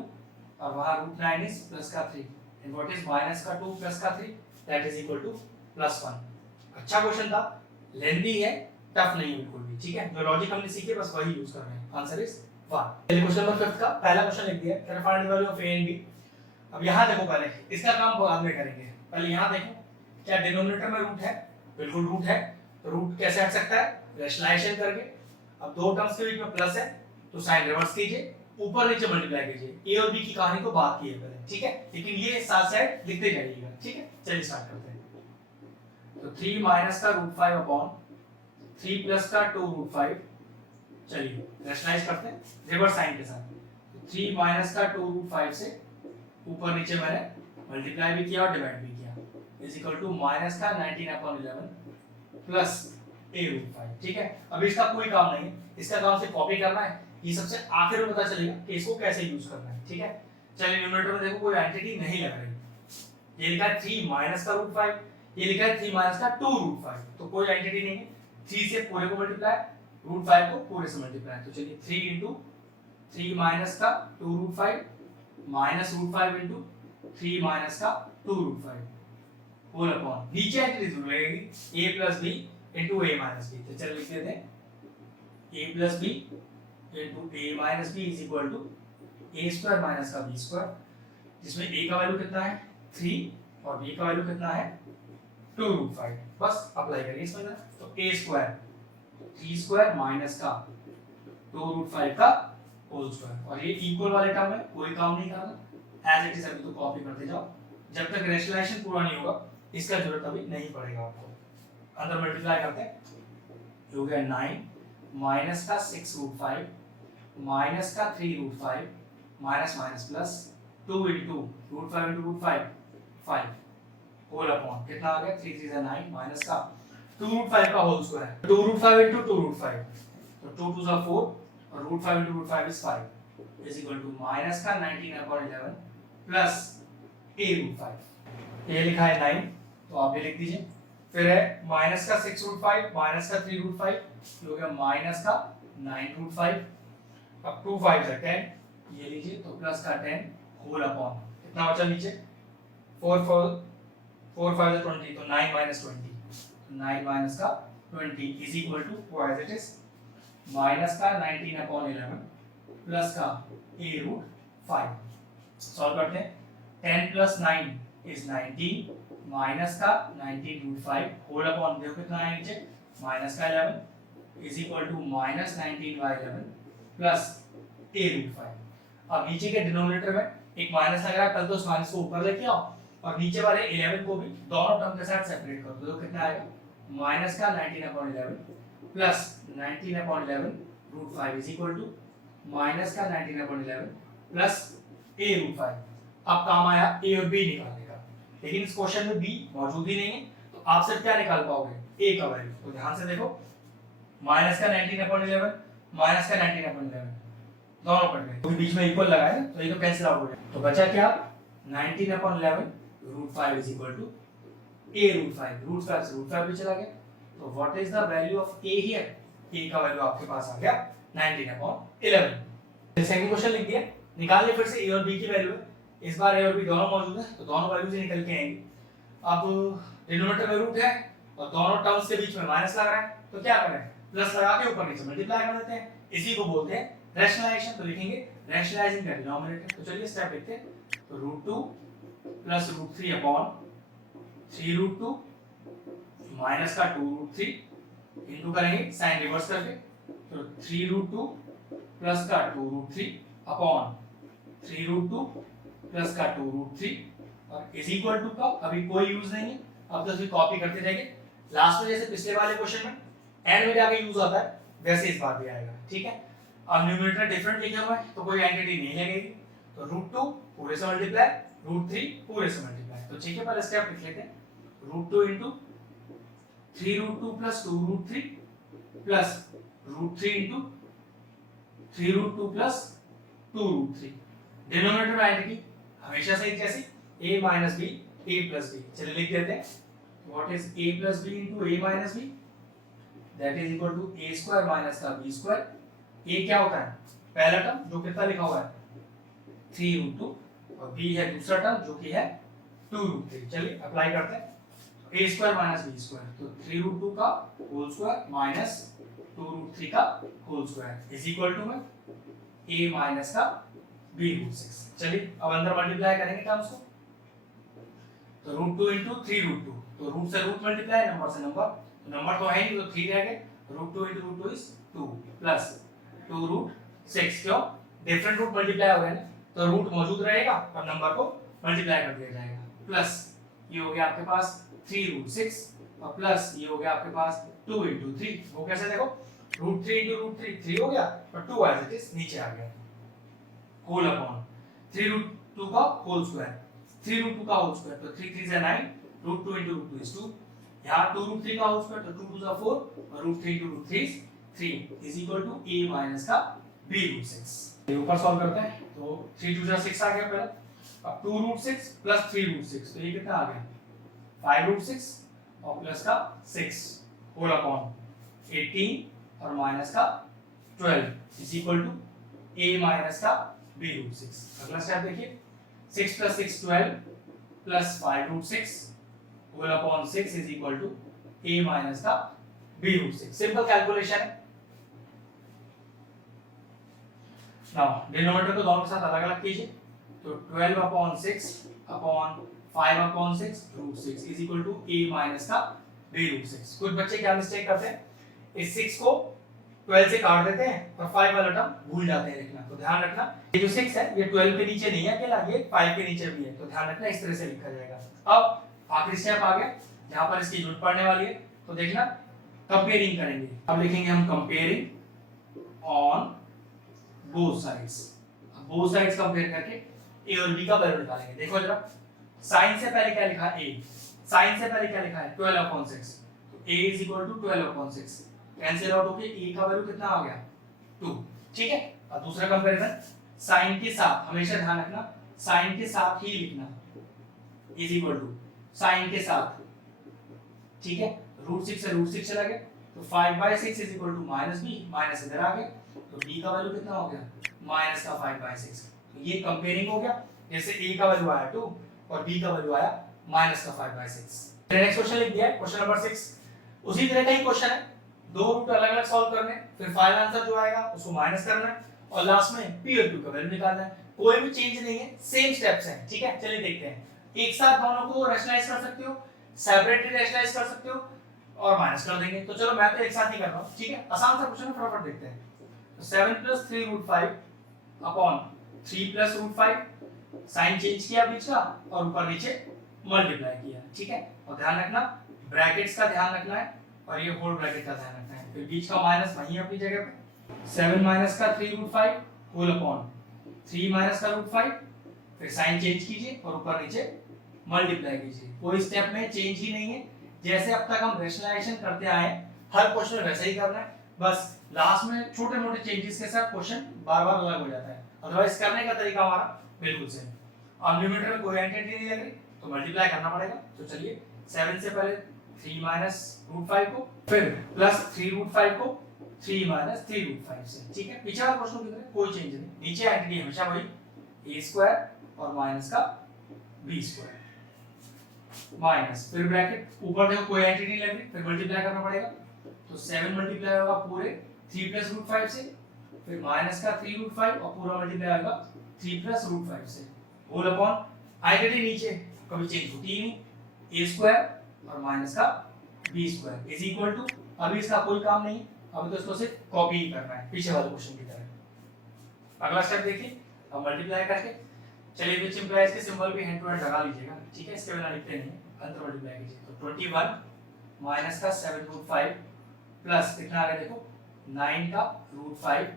और वहां √9 इज प्लस का 3 एंड व्हाट इज माइनस का 2 प्लस का 3 दैट इज इक्वल टू +1। अच्छा क्वेश्चन था, लेंथी है, टफ नहीं है बिल्कुल भी, ठीक है। जो लॉजिक हमने सीखे बस वही यूज कर रहे हैं। Answer is 1। चलिए क्वेश्चन नंबर 5 का पहला क्वेश्चन लिख दिया, can find the value of a and b। अब यहां देखो, पहले इसका काम बाद में करेंगे, पहले यहां देखो क्या डिनोमिनेटर में रूट है, बिल्कुल रूट है, तो रूट कैसे हट सकता है, रैशनलाइजेशन करके। अब दो टर्म्स के बीच में प्लस है तो साइन रिवर्स कीजिए, ऊपर नीचे मल्टीप्लाई कीजिए, a और b की कहानी को बात की है पहले, ठीक है, लेकिन ये साथ साथ लिखते जाइएगा, ठीक है। चलिए स्टार्ट करते हैं। तो 3 माइनस का √5 अपॉन 3 प्लस का 2√5, चलिए रैशनलाइज करते हैं रिवर्स साइन के साथ। तो 3 माइनस का 2√5 से ऊपर नीचे मैंने मल्टीप्लाई भी किया और डिवाइड भी किया, इज इक्वल टू माइनस का 19/11 प्लस a√5, ठीक है। अब इसका कोई काम नहीं है, इसका काम सिर्फ कॉपी करना है, ये सबसे आखिर में पता चलेगा कि इसको कैसे यूज करना है, ठीक है। चलिए न्यूमरेटर में देखो कोई एंटिटी नहीं लग रही, ये लिखा है 3 माइनस का √5, ये लिखा है 3 माइनस का 2√5, तो कोई एंटिटी नहीं है। 3 से पूरे को मल्टीप्लाई, √5 को पूरे से मल्टीप्लाई, तो चलिए 3 इंटू 3 माइनस का 2√5 माइनस √5 इंटू 3 माइनस का 2√5 होल अपॉन, नीचे एंटिटी जरूर लगेगी a plus b into a minus b। तो चलिए लिख देते हैं a plus b into a minus b is equal to a square minus का b स्क्वायर, जिसमें a का वैल्यू कितना है 3 और b का वैल्यू कितना है 2 रूट 5 बस अप्लाई करिए इसमें जरा। तो a स्क्वायर 3 स्क्वायर माइनस का 2 रूट 5 का होल स्क्वायर, और ये इक्वल वाले टर्म में कोई काम नहीं करना, एज इट इज अभी तो कॉपी करते जाओ, जब तक रेशनलाइजेशन पूरा नहीं होगा इसका जरूरत अभी नहीं पड़ेगा आपको। अंदर मल्टीप्लाई करते हैं, हो गया 9 माइनस का 6 रूट 5 माइनस का 3 root 5 minus minus plus 2 into root 5 into root 5 5 whole upon कितना आ गया 3 3 9 माइनस का 2 रूट 5 का whole square, 2 root 5 into 2 root 5 तो 2 2 4 और root 5 into root 5 is 5 is equal to minus का 19 अपॉन 11 प्लस a रूट 5, ये लिखा है 9 तो आप ये लिख दीजिए, फिर है माइनस का 6 रूट 5 माइनस का 3 रूट 5 ये हो गया माइनस का 9 रूट 5, अब 2 5 है 10 ये लीजिए तो प्लस का 10 होल अपॉन कितना बचा नीचे 4 4 5 is 20 तो 9 minus 20 9 minus का 20 is equal to as it is minus का 19 अपॉन 11 प्लस का a रूट 5 सॉल्व करते हैं 10 प्लस 9 is 19 माइनस का 19 रूट 5 होल अपॉन देखो कितना है नीचे माइनस का 11 is equal to minus 19 by 11 plus a root 5। अब नीचे के डिनोमिनेटर में एक माइनस लग रहा है, कल तो उस माइनस को ऊपर लेके आओ और नीचे वाले 11 को भी दोनों टर्म के साथ सेपरेट कर दो, तो कितना आएगा माइनस का 19 upon 11 plus 19 upon 11 root 5 is equal to minus का 19 अपॉन 11 प्लस a रूट 5। अब काम आया a और b निकालने का, लेकिन इस क्वेश्चन में b मौजूद ही नहीं है, तो आप सिर्फ क्या निकाल पाओगे a का वैल्यू। तो ध्यान से देखो माइनस का 19 अपॉन 11 माइनस का 19 अपॉन 11 दोनों कट गए क्योंकि बीच में इक्वल लगा है, तो ये तो कैंसिल आउट हो जाएगा, तो बचा क्या 19 upon 11 root 5 is equal to a root 5, root 5 से रूट 5 भी चला गया, तो what is the value of a here, a का वैल्यू आपके पास आ गया 19 अपॉन 11। सेकंड क्वेश्चन लिख दिया, निकाल लिया फिर से a और b की वैल्यू है, इस बार a और b दोनों मौजूद है तो दोनों वैल्यू से निकल के आएंगे। अब डिनोमिनेटर में रूट है और दोनों टर्म्स के बीच में माइनस लग रहा है, तो क्या करें प्लस लगा के ऊपर नीचे मल्टीप्लाई कर देते हैं, इसी को बोलते हैं रैशनलाइजेशन। तो लिखेंगे रैशनलाइजिंग द डिनोमिनेटर, तो चलिए स्टेप लिखते हैं, तो root 2 plus root 3 upon 3 root 2 minus का 2 रूट 3 इंटू करेंगे साइन रिवर्स करके, तो 3 रूट 2 प्लस का 2 रूट 3 अपॉन 3 रूट 2 प्लस का 2 रूट 3 और इज इक्वल टू का अभी कोई यूज नहीं है, अब तो सिर्फ कॉपी करते रहेंगे, लास्ट में जैसे पिछले वाले क्वेश्चन में एंड में जाके यूज आता है वैसे इस बार भी आएगा, ठीक है। अब न्यूमरेटर डिफरेंट लिखे हुए हैं तो कोई एंटिटी नहीं लगेगी, तो रूट 2 पूरे से मल्टीप्लाई रूट 3 पूरे से मल्टीप्लाई, तो ठीक है पहले स्टेप लिख लेते हैं, root 2 into 3 root 2 plus 2 root 3 plus root 3 into 3 root 2 plus 2 root 3, denominator में एंटिटी हमेशा से जैसी a minus b a plus b, चलिए लिख देते हैं what is a plus b into a minus b that is equal to a square minus का b square, a क्या होता है पहला टर्म जो कितना लिखा हुआ है 3 रूट 2 और b है दूसरा टर्म जो कि है 2 रूट 3, चलिए अप्लाई करते हैं, a square minus b square, तो 3 रूट 2 का होल स्क्वायर माइनस 2 रूट 3 का whole square is equal to में a माइनस का b रूट 6। चलिए अब अंदर मल्टीप्लाई करेंगे टर्म्स को, तो रूट 2 इंटू 3 रूट 2, तो रूट से रूट मल्टीप्लाई नंबर से नंबर, तो नंबर तो है नहीं तो 3 रह गए, root 2 into root 2 is 2 plus 2 root 6, क्यों डिफरेंट रूट मल्टीप्लाई हो गए ना, तो रूट मौजूद रहेगा और नंबर को मल्टीप्लाई कर दिया जाएगा, प्लस ये हो गया आपके पास 3 रूट 6 और प्लस ये हो गया आपके पास 2 इंटू 3, वो कैसे देखो रूट 3 इंटू रूट 3 3 हो गया और 2 एज इट इज नीचे आ गया, होल अपॉन 3 रूट 2 का होल स्क्वायर, 3 रूट 2 का होल स्क्वायर, तो 3 3 9 रूट 2 इंटू रूट 2 इज 2, यहाँ 2 रूट 3 का होल स्क्वायर तो 2 2 4 और root 3 into root 3 is 3 is equal to a minus का b रूट 6। ये ऊपर सॉल्व करते हैं, तो 3 2 6 आ गया पहले, अब 2 रूट 6 प्लस 3 रूट 6, तो ये कितना आ गया 5 रूट 6 और प्लस का 6 होल अपॉन 18 और माइनस का 12 is equal to a minus का b रूट 6। अगला स्टेप देखिए, 6 plus 6 12 plus 5 root 6 whole upon 6 is equal to a minus का b रूट 6, सिंपल कैलकुलेशन है। नाउ डिनोमिनेटर को दोनों के साथ अलग अलग कीजिए, तो 12 upon 6 upon 5/6 root 6 is equal to a minus का b रूट 6। कुछ बच्चे क्या मिस्टेक करते हैं, इस 6 को 12 से काट देते हैं और 5 वाला टर्म भूल जाते हैं लिखना। तो ध्यान रखना ये जो 6 है ये 12 के नीचे नहीं है अकेला, ये 5 के नीचे भी है, तो ध्यान रखना इस तरह से लिखा जाएगा। अब आखिरी स्टेप आ गया जहां पर इसकी जरूरत पड़ने वाली है, तो देखना कंपेयरिंग करेंगे। अब लिखेंगे हम comparing on both sides. Both sides compare करके a और b का वैल्यू निकालेंगे। देखो जरा, sin से पहले क्या लिखा है a, sin से पहले क्या लिखा है 12/6, तो a is equal to 12/6 cancel out होके a का वैल्यू कितना आ गया 2। ठीक है, अब दूसरा कंपैरिजन sin के साथ, हमेशा ध्यान रखना sin के साथ ही लिखना इज इक्वल टू sin के साथ। ठीक है, √6 से √6 चला गया तो 5/6 is equal to -b, minus इधर आ गया तो b का वैल्यू कितना हो गया माइनस का 5/6। तो ये कंपेयरिंग हो गया, जैसे a का वैल्यू आया 2 और b का वैल्यू आया माइनस का 5/6। नेक्स्ट क्वेश्चन लिख दिया है, क्वेश्चन नंबर 6। उसी तरह का ही क्वेश्चन है, दो रूट अलग अलग सॉल्व करने, फिर फाइनल आंसर जो आएगा उसको माइनस करना है और लास्ट में p और q का वैल्यू निकालना है। कोई भी चेंज नहीं है, सेम स्टेप्स हैं। ठीक है, चलिए देखते हैं। एक साथ दोनों को रैशनलाइज कर सकते हो, सेपरेटली रैशनलाइज कर सकते हो और माइनस कर देंगे। तो चलो मैं तो एक साथ ही कर रहा हूं। ठीक है, आसान सा क्वेश्चन है, फटाफट देखते हैं। तो 7 + 3√5 अपॉन 3 + √5, साइन चेंज किया बीच का और ऊपर नीचे मल्टीप्लाई किया। ठीक है, और ध्यान रखना ब्रैकेट्स का ध्यान रखना है और ये होल ब्रैकेट का ध्यान रखना है। फिर बीच का माइनस वहीं अपनी जगह पे, 7 - का 3√5 होल अपॉन 3 - का √5, फिर साइन चेंज कीजिए और ऊपर नीचे मल्टीप्लाई कीजिए। कोई स्टेप में चेंज ही नहीं है, जैसे अब तक हम रैशनलाइजेशन करते आए हर क्वेश्चन में वैसे ही करना है, बस लास्ट में छोटे मोटे चेंजेस के साथ क्वेश्चन बार बार अलग हो जाता है। अदरवाइज करने का तरीका हमारा बिल्कुल सेम। अब न्यूमरेटर में कोई एंटिटी नहीं लग रही तो मल्टीप्लाई करना पड़ेगा। तो चलिए 7 से पहले 3 - √5 को, फिर प्लस 3√5 को 3 - 3√5 से। ठीक है, पीछे वाला क्वेश्चन की तरह कोई चेंज नहीं, नीचे एंटिटी हमेशा वही a² और माइनस का b², माइनस फिर ब्रैकेट, ऊपर देखो कोई एंटिटी नहीं लग रही, फिर मल्टीप्लाई करना पड़ेगा। तो 7 मल्टीप्लाई होगा पूरे 3 + √5 से, फिर माइनस का 3√5 और पूरा मल्टीप्लाई होगा 3 + √5 से, होल अपॉन आइडेंटिटी नीचे कभी चेंज होती ही नहीं, a² और माइनस का b² इज इक्वल टू, अभी इसका कोई काम नहीं, अभी तो इसको सिर्फ कॉपी ही करना है पीछे वाले क्वेश्चन की तरह। अगला स्टेप देखिए, अब मल्टीप्लाई करके, चलिए विच इंप्लाइज के सिंबल भी हैंड टू हैंड लगा लीजिएगा। ठीक है, इसके बिना लिखते नहीं, अंतर मल्टीप्लाई कीजिए। तो 21 माइनस का 7√5 प्लस कितना आ गया देखो 9 का √5,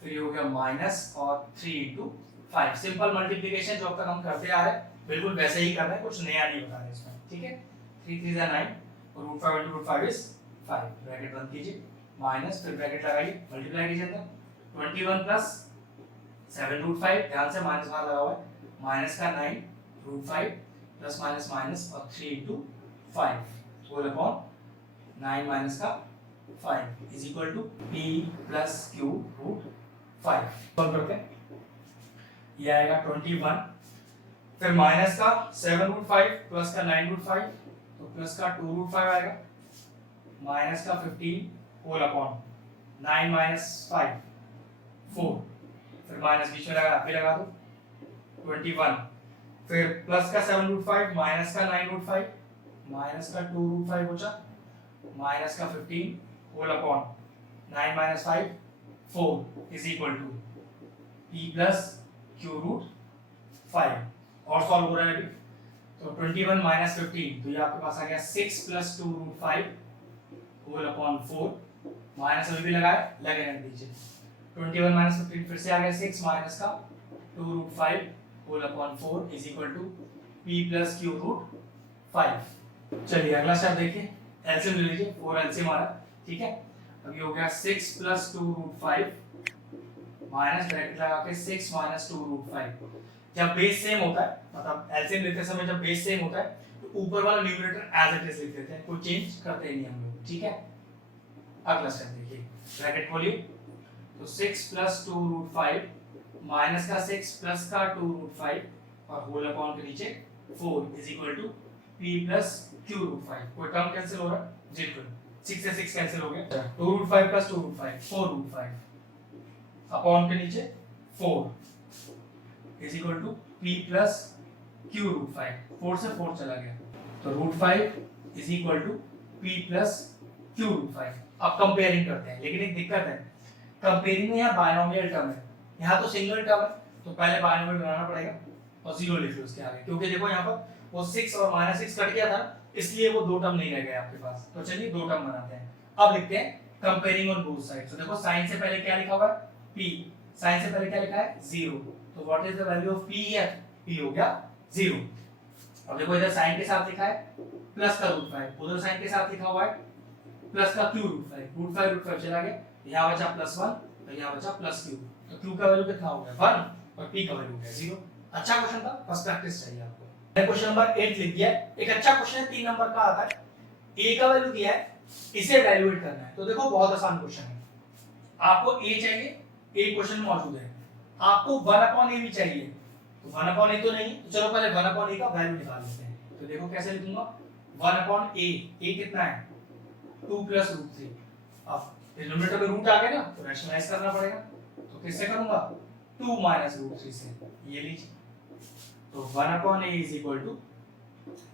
फिर ये हो गया माइनस और 3 × 5। सिंपल मल्टीप्लिकेशन जो अब तक हम करते आ रहे हैं बिल्कुल वैसे ही कर रहे हैं, कुछ नया नहीं बता रहे इसमें। ठीक है, 3 × 3 = 9 और √5 × √5 इज 5, ब्रैकेट बंद कीजिए, माइनस फिर ब्रैकेट लगाइए, मल्टीप्लाई कीजिए। अंदर 21 प्लस 7√5, ध्यान से माइनस बाहर लगा हुआ है, माइनस का 9 √5 प्लस माइनस माइनस और 3 × 5 होल अपॉन 9 माइनस का 5 is equal to p + q √5। Solve करते हैं, ये आएगा 21, फिर माइनस का 7√5 प्लस का 9√5 तो प्लस का 2√5 आएगा, माइनस का 15 होल अपॉन 9 - 5 4, फिर माइनस बीच में लगा, फिर लगा दो 21, फिर प्लस का 7√5 माइनस का 9√5 माइनस का 2√5 बचा, माइनस का 15 whole upon 9 - 5 4 is equal to p + q √5। और सॉल्व हो रहा है अभी, तो 21 - 15 तो ये आपके पास आ गया 6 + 2√5 होल अपॉन 4, माइनस अभी भी लगाए, लगे रहने दीजिए। 21 - 15 फिर से आ गया 6 माइनस का 2√5 whole upon 4 is equal to p + q √5। चलिए अगला स्टेप देखिए, एलसीएम ले लीजिए, 4 एलसीएम आ रहा है। ठीक है, अभी हो गया 6 + 2√5 माइनस ब्रैकेट लगा के 6 - 2√5। जब बेस सेम होता है, मतलब एलसीएम लेते समय जब बेस सेम होता है तो ऊपर वाला न्यूमरेटर एज इट इज लिख देते हैं, कोई चेंज करते ही नहीं हम लोग। ठीक है, अगला स्टेप देखिए, ब्रैकेट खोलिए, तो 6 + 2√5 माइनस का 6 प्लस का 2√5 और होल अपॉन के नीचे 4 is equal to p + q √5। कोई टर्म कैंसिल हो रहा है, बिल्कुल 6 से 6 कैंसिल हो गया, 2√5 + 2√5 4√5 अपॉन के नीचे 4 is equal to p + Q root 5, 4 से 4 चला गया, तो root 5 is equal to P plus Q root 5। अब कंपेयरिंग करते हैं, लेकिन एक दिक्कत है, कंपेयरिंग में यहाँ बायनोमियल टर्म है, यहाँ तो सिंगल टर्म है, तो पहले बायनोमियल बनाना पड़ेगा और जीरो लिख लो उसके आगे, क्योंकि देखो यहाँ पर वो 6 और -6 कट गया था, इसलिए वो दो टर्म नहीं रह गए आपके पास। तो चलिए दो टर्म बनाते हैं। अब लिखते हैं कंपेयरिंग ऑन बोथ साइड्स। तो देखो साइन से पहले क्या लिखा हुआ है, p, साइन से पहले क्या लिखा है 0, तो what is the value of p here, p हो गया 0। अब देखो इधर साइन के साथ लिखा है प्लस का रूट 5, उधर साइन के साथ लिखा हुआ है प्लस का क्यू रूट 5, रूट 5 चला गया, यहाँ बचा +1 और यहाँ बचा +q, तो q का वैल्यू कितना हो गया 1 और p का वैल्यू हो गया 0। अच्छा क्वेश्चन था, बस प्रैक्टिस चाहिए आपको। क्वेश्चन नंबर 8 लिख दिया, एक अच्छा क्वेश्चन है, 3 नंबर का आता है, a का वैल्यू दिया है, इसे वैल्यूएट करना है। तो देखो बहुत आसान क्वेश्चन है, आपको a चाहिए, a क्वेश्चन मौजूद है, आपको 1/a भी चाहिए, तो 1/a तो नहीं, तो चलो पहले 1/a का वैल्यू निकाल लेते हैं। तो देखो कैसे लिखूंगा 1/a, a कितना है 2 + √3। अब डिनोमिनेटर में रूट आ गया ना, तो रैशनलाइज करना पड़ेगा, तो किससे करूंगा 2 - √3 से, ये लीजिए, तो 1/a is equal to,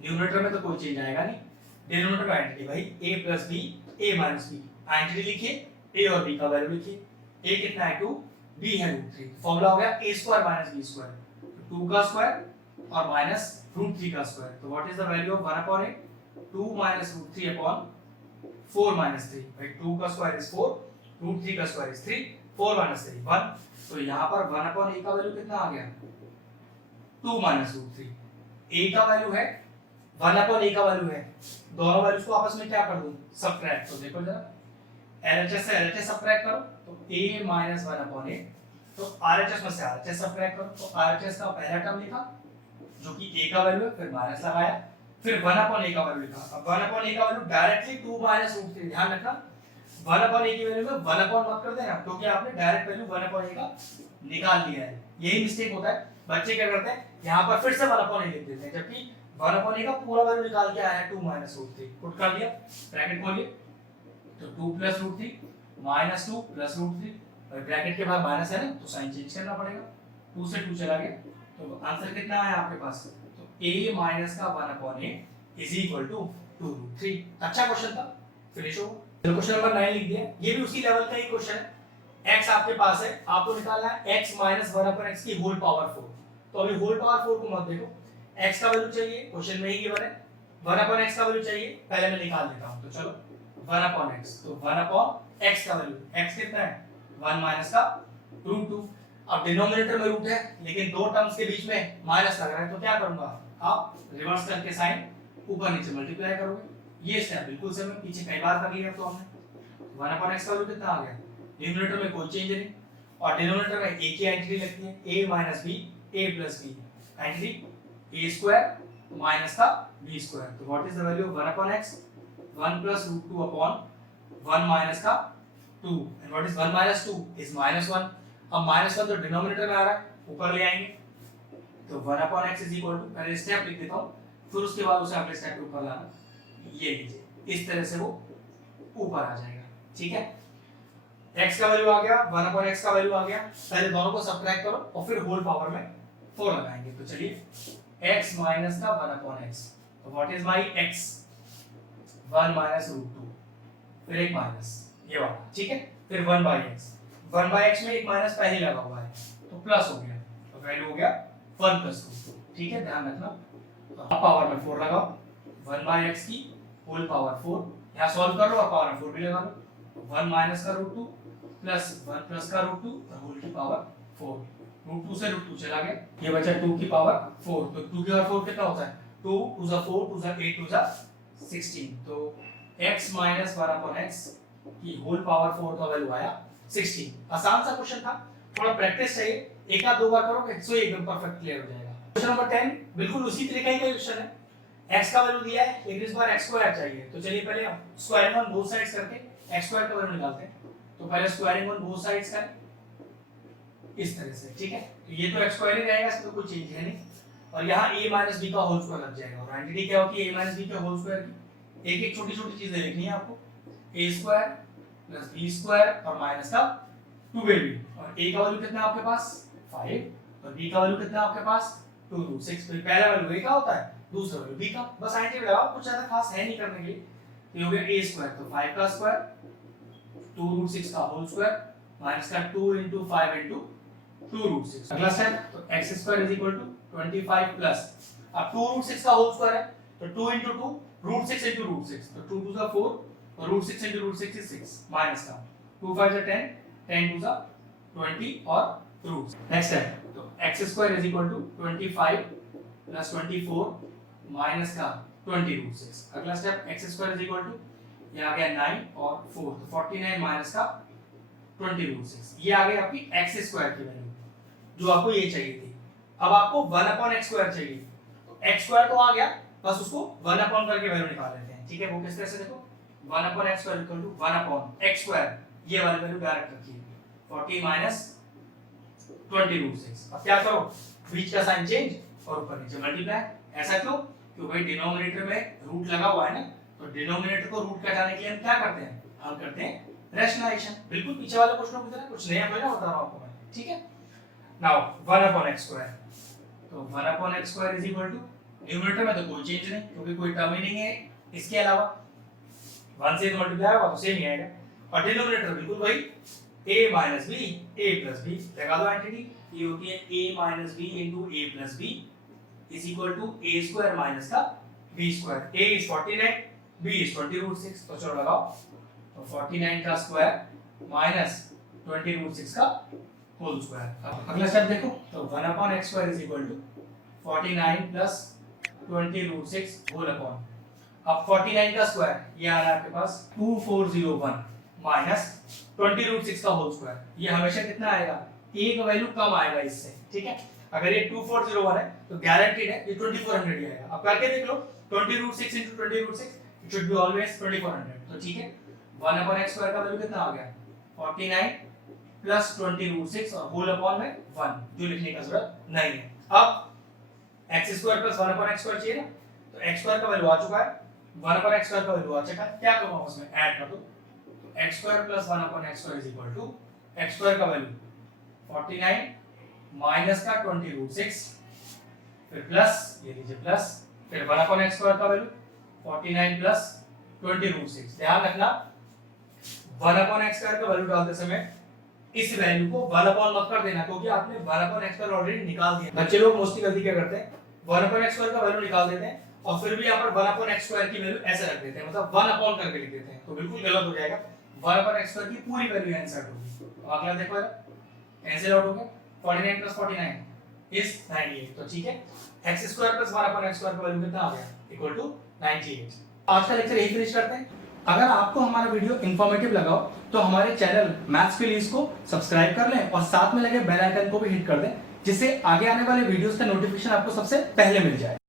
numerator में तो कोई चेंज आएगा नहीं, डिनोमिनेटर में आइडेंटिटी भाई a + b, a - b, identity लिखिए, a और b का वैल्यू लिखिए, a कितना है 2, b है √3, फॉर्मूला हो गया a² - b², तो 2 का स्क्वायर और माइनस √3 का स्क्वायर, तो what is the value of 1/a, 2 - √3 upon 4 - 3, भाई 2 का स्क्वायर इज 4, √3 का स्क्वायर इज 3, 4 - 3 1, तो यहाँ पर 1/a का वैल्यू कितना आ गया 2 - √3, a का वैल्यू है 1/a का वैल्यू है, दोनों वैल्यूज को आपस में क्या कर दूं सबट्रैक्ट, तो देखो जरा LHS से LHS सबट्रैक्ट करो, तो a - 1/a, तो RHS में से RHS सबट्रैक्ट करो, तो RHS का पहला टर्म लिखा जो कि a का वैल्यू है, फिर माइनस लगाया, फिर 1/a का वैल्यू लिखा। अब 1/a का वैल्यू डायरेक्टली 2 - √3, ध्यान रखना 1/a की वैल्यू में 1 मत कर देना, क्योंकि आपने डायरेक्ट वैल्यू 1/a का निकाल लिया है, यही मिस्टेक होता है, बच्चे क्या करते हैं यहाँ पर फिर से 1/a लिख देते हैं, जबकि 1/a का पूरा वैल्यू निकाल के आया है 2 - √3, पुट कर दिया, ब्रैकेट खोलिए, तो 2 + √3 - 2 + √3, और ब्रैकेट के बाद माइनस है ना, तो साइन चेंज करना पड़ेगा, 2 से 2 चला गया, तो आंसर कितना आया आपके पास, तो a - का 1/a इज इक्वल टू 2√3। अच्छा क्वेश्चन था, फिनिश हो। क्वेश्चन नंबर 9 लिख दिया, ये भी उसी लेवल का ही क्वेश्चन है, x आपके पास है, आपको निकालना है x - 1/x की होल पावर 4, तो अभी होल पावर 4 को मत देखो, x का वैल्यू चाहिए, क्वेश्चन में ही गिवन है, 1/x का वैल्यू चाहिए, पहले मैं निकाल देता हूं, तो चलो 1/x, तो 1/x का वैल्यू, x कितना है 1 - का √2, अब डिनोमिनेटर में रूट है, लेकिन दो टर्म्स के बीच में माइनस लग रहा है, तो क्या करूंगा, आप रिवर्स करके साइन ऊपर नीचे मल्टीप्लाई करोगे, ये स्टेप बिल्कुल सेम है, पीछे कई बार कर लिया तो हमने। 1/x का वैल्यू कितना आ गया, न्यूमरेटर में कोई चेंज नहीं, और डिनोमिनेटर में a की आइडेंटिटी लगती है, a - b, a + b, identity a² minus का b², तो what is the value of 1/x, 1 + √2 upon 1 minus का 2, एंड व्हाट इज 1 - 2 इज -1, अब -1 तो डिनोमिनेटर में आ रहा है, ऊपर ले आएंगे, तो 1/x इज इक्वल टू, पहले स्टेप लिख देता हूं, फिर उसके बाद उसे अगले स्टेप पे ऊपर लाना, ये लीजिए, इस तरह से वो ऊपर आ जाएगा, ठीक है। x का वैल्यू आ गया, 1/x का वैल्यू आ गया, पहले दोनों को सबट्रैक्ट करो और फिर होल पावर में 4 लगाएंगे, तो चलिए x - का 1/x, तो व्हाट इज माय x, 1 - √2, फिर एक माइनस ये वाला, ठीक है, फिर 1/x, 1/x में एक माइनस पहले लगा हुआ है, तो प्लस हो गया, तो वैल्यू हो गया 1 + √2, ठीक है, ध्यान रखना, तो अब पावर में 4 लगाओ, 1/x की होल पावर 4, यहाँ सॉल्व कर लो और पावर में 4 भी लगा लो, 1 - का √2 प्लस 1 + का √2 और होल की पावर 4, √2 से √2 चला गया, ये बचा 2 की पावर 4, तो 2 की पावर 4 कितना होता है, 2 * 2 = 4, 2 * 8, 2 * 16, तो x - 1/x की होल पावर 4 का वैल्यू आया 16। आसान सा क्वेश्चन था, थोड़ा प्रैक्टिस चाहिए, एक आध दो बार करोगे तो एकदम परफेक्ट क्लियर हो जाएगा। क्वेश्चन नंबर 10 बिल्कुल उसी तरीके का क्वेश्चन है, x का वैल्यू दिया है, लेकिन इस बार x² चाहिए, तो चलिए पहले हम स्क्वायरिंग ऑन बोथ साइड्स करके x² का वैल्यू निकालते हैं, तो पहले स्क्वायरिंग ऑन बोथ साइड्स करें इस तरह से, ठीक है, तो ये तो x² ही रहेगा, इसमें कोई चेंज है नहीं, और यहाँ a - b का होल स्क्वायर लग जाएगा, और आइडेंटिटी क्या होती है a - b के होल स्क्वायर की, एक एक छोटी छोटी चीजें लिखनी है आपको, a² + b² और माइनस का 2ab, और a का वैल्यू कितना है आपके पास 5 और b का वैल्यू कितना है आपके पास 2 रूट 6। तो पहला वैल्यू a का होता है, दूसरा वैल्यू b का। बस आइडेंटिटी लगाओ, कुछ ज्यादा खास है नहीं करने के लिए। तो ये हो गया a स्क्वायर, तो 5 का स्क्वायर 2 रूट 6 का होल स्क्वायर माइनस का 2 into 5 into 2 रूट 6। अगला स्टेप, तो x square is equal to 25 plus, अब 2 रूट 6 का होल स्क्वायर है तो 2 into 2 रूट 6 into रूट 6, तो 2 2 4 और root 6 into root 6 is 6 minus का 2 5 10, 10 2 20 और रूट। नेक्स्ट स्टेप, तो x square is equal to 25 plus 24 minus का 20 रूट 6। अगला step, x square is equal to ये आ गया 9 और 4, तो 49 माइनस का 20 रूट 6। ये आ गई आपकी x स्क्वायर की वैल्यू जो आपको ये चाहिए थी। अब आपको 1 अपॉन x स्क्वायर चाहिए, तो x स्क्वायर तो आ गया, बस उसको 1 अपॉन करके वैल्यू निकाल लेते हैं। ठीक है, वो किस तरह से देखो, 1 upon x square equal to 1 upon x square, ये वाली वैल्यू डायरेक्ट रखिए 40 माइनस 20 रूट 6। अब क्या करो, बीच का साइन चेंज और ऊपर नीचे मल्टीप्लाई। ऐसा क्यों? क्योंकि भाई डिनोमिनेटर में रूट लगा हुआ है ना, तो डिनोमिनेटर को रूट घटाने के लिए हम क्या करते हैं, हम करते हैं रैशनलाइजेशन। बिल्कुल पीछे वाले क्वेश्चन की तरह, कुछ नया थोड़ी ना बता रहा हूं आपको मैं। ठीक है, नाउ 1 अपॉन x स्क्वायर, तो 1 upon x square is equal to numerator में तो कोई चेंज नहीं क्योंकि कोई टर्म ही नहीं है इसके अलावा, 1 से मल्टीप्लाई होगा तो सेम ही आएगा। और डिनोमिनेटर बिल्कुल वही a minus b a plus b, लगा दो एंटिटी, ये होती है a minus b into a plus b is equal to a square minus का b square. a is 49, b is 20 root 6, तो चलो लगाओ, तो 49 का स्क्वायर माइनस 20 रूट 6 का होल स्क्वायर। अगला स्टेप देखो, तो 1 upon x square is equal to 49 plus 20 root 6 whole upon, अब 49 का स्क्वायर ये आ रहा है आपके पास 2401 माइनस 20 रूट 6 का होल स्क्वायर। ये हमेशा कितना आएगा, एक वैल्यू कम आएगा इससे। ठीक है, अगर ये 2401 है तो गारंटीड है ये 2400 ही आएगा। अब करके देख लो, 20 root 6 into 20 root 6 it should be always 2400। तो ठीक है, 1 अपॉन x स्क्वायर का वैल्यू कितना आ गया 49 प्लस 20 रूट 6 और होल अपॉन में 1, जो लिखने का जरूरत नहीं है। अब x square plus 1 upon x square चाहिए ना, तो x स्क्वायर का वैल्यू आ चुका है, 1 अपॉन x स्क्वायर का वैल्यू आ चुका है, क्या करूंगा उसमें ऐड कर दो, तो x square plus 1 upon x square is equal to x square का वैल्यू 49 माइनस का 20 रूट 6, फिर प्लस ये लीजिए प्लस, फिर 1 अपॉन x स्क्वायर का वैल्यू 49 प्लस 20 रूट 6। ध्यान रखना 1 अपॉन x स्क्वायर का वैल्यू डालते समय इस वैल्यू को 1 अपॉन मत कर देना, क्योंकि आपने 1 अपॉन x स्क्वायर ऑलरेडी निकाल दिया। बच्चे लोग मोस्टली गलती क्या करते हैं, 1 अपॉन x स्क्वायर का वैल्यू निकाल देते हैं और फिर भी यहाँ पर 1 अपॉन x स्क्वायर की वैल्यू ऐसे रख देते हैं, मतलब 1 अपॉन करके लिख देते हैं, तो बिल्कुल गलत हो जाएगा। 1 अपॉन x स्क्वायर की पूरी वैल्यू आंसर होगी। तो अगला देखो कैंसिल आउट हो गया, 49 प्लस 49 इज 98। तो ठीक है, x square plus 1 upon x square का वैल्यू कितना आ गया इक्वल टू 98। आज का लेक्चर यही फिनिश करते हैं। अगर आपको हमारा वीडियो इंफॉर्मेटिव लगा हो तो हमारे चैनल मैथ्स के लिए इसको सब्सक्राइब कर लें और साथ में लगे बेल आइकन को भी हिट कर दें, जिससे आगे आने वाले वीडियोस का नोटिफिकेशन आपको सबसे पहले मिल जाए।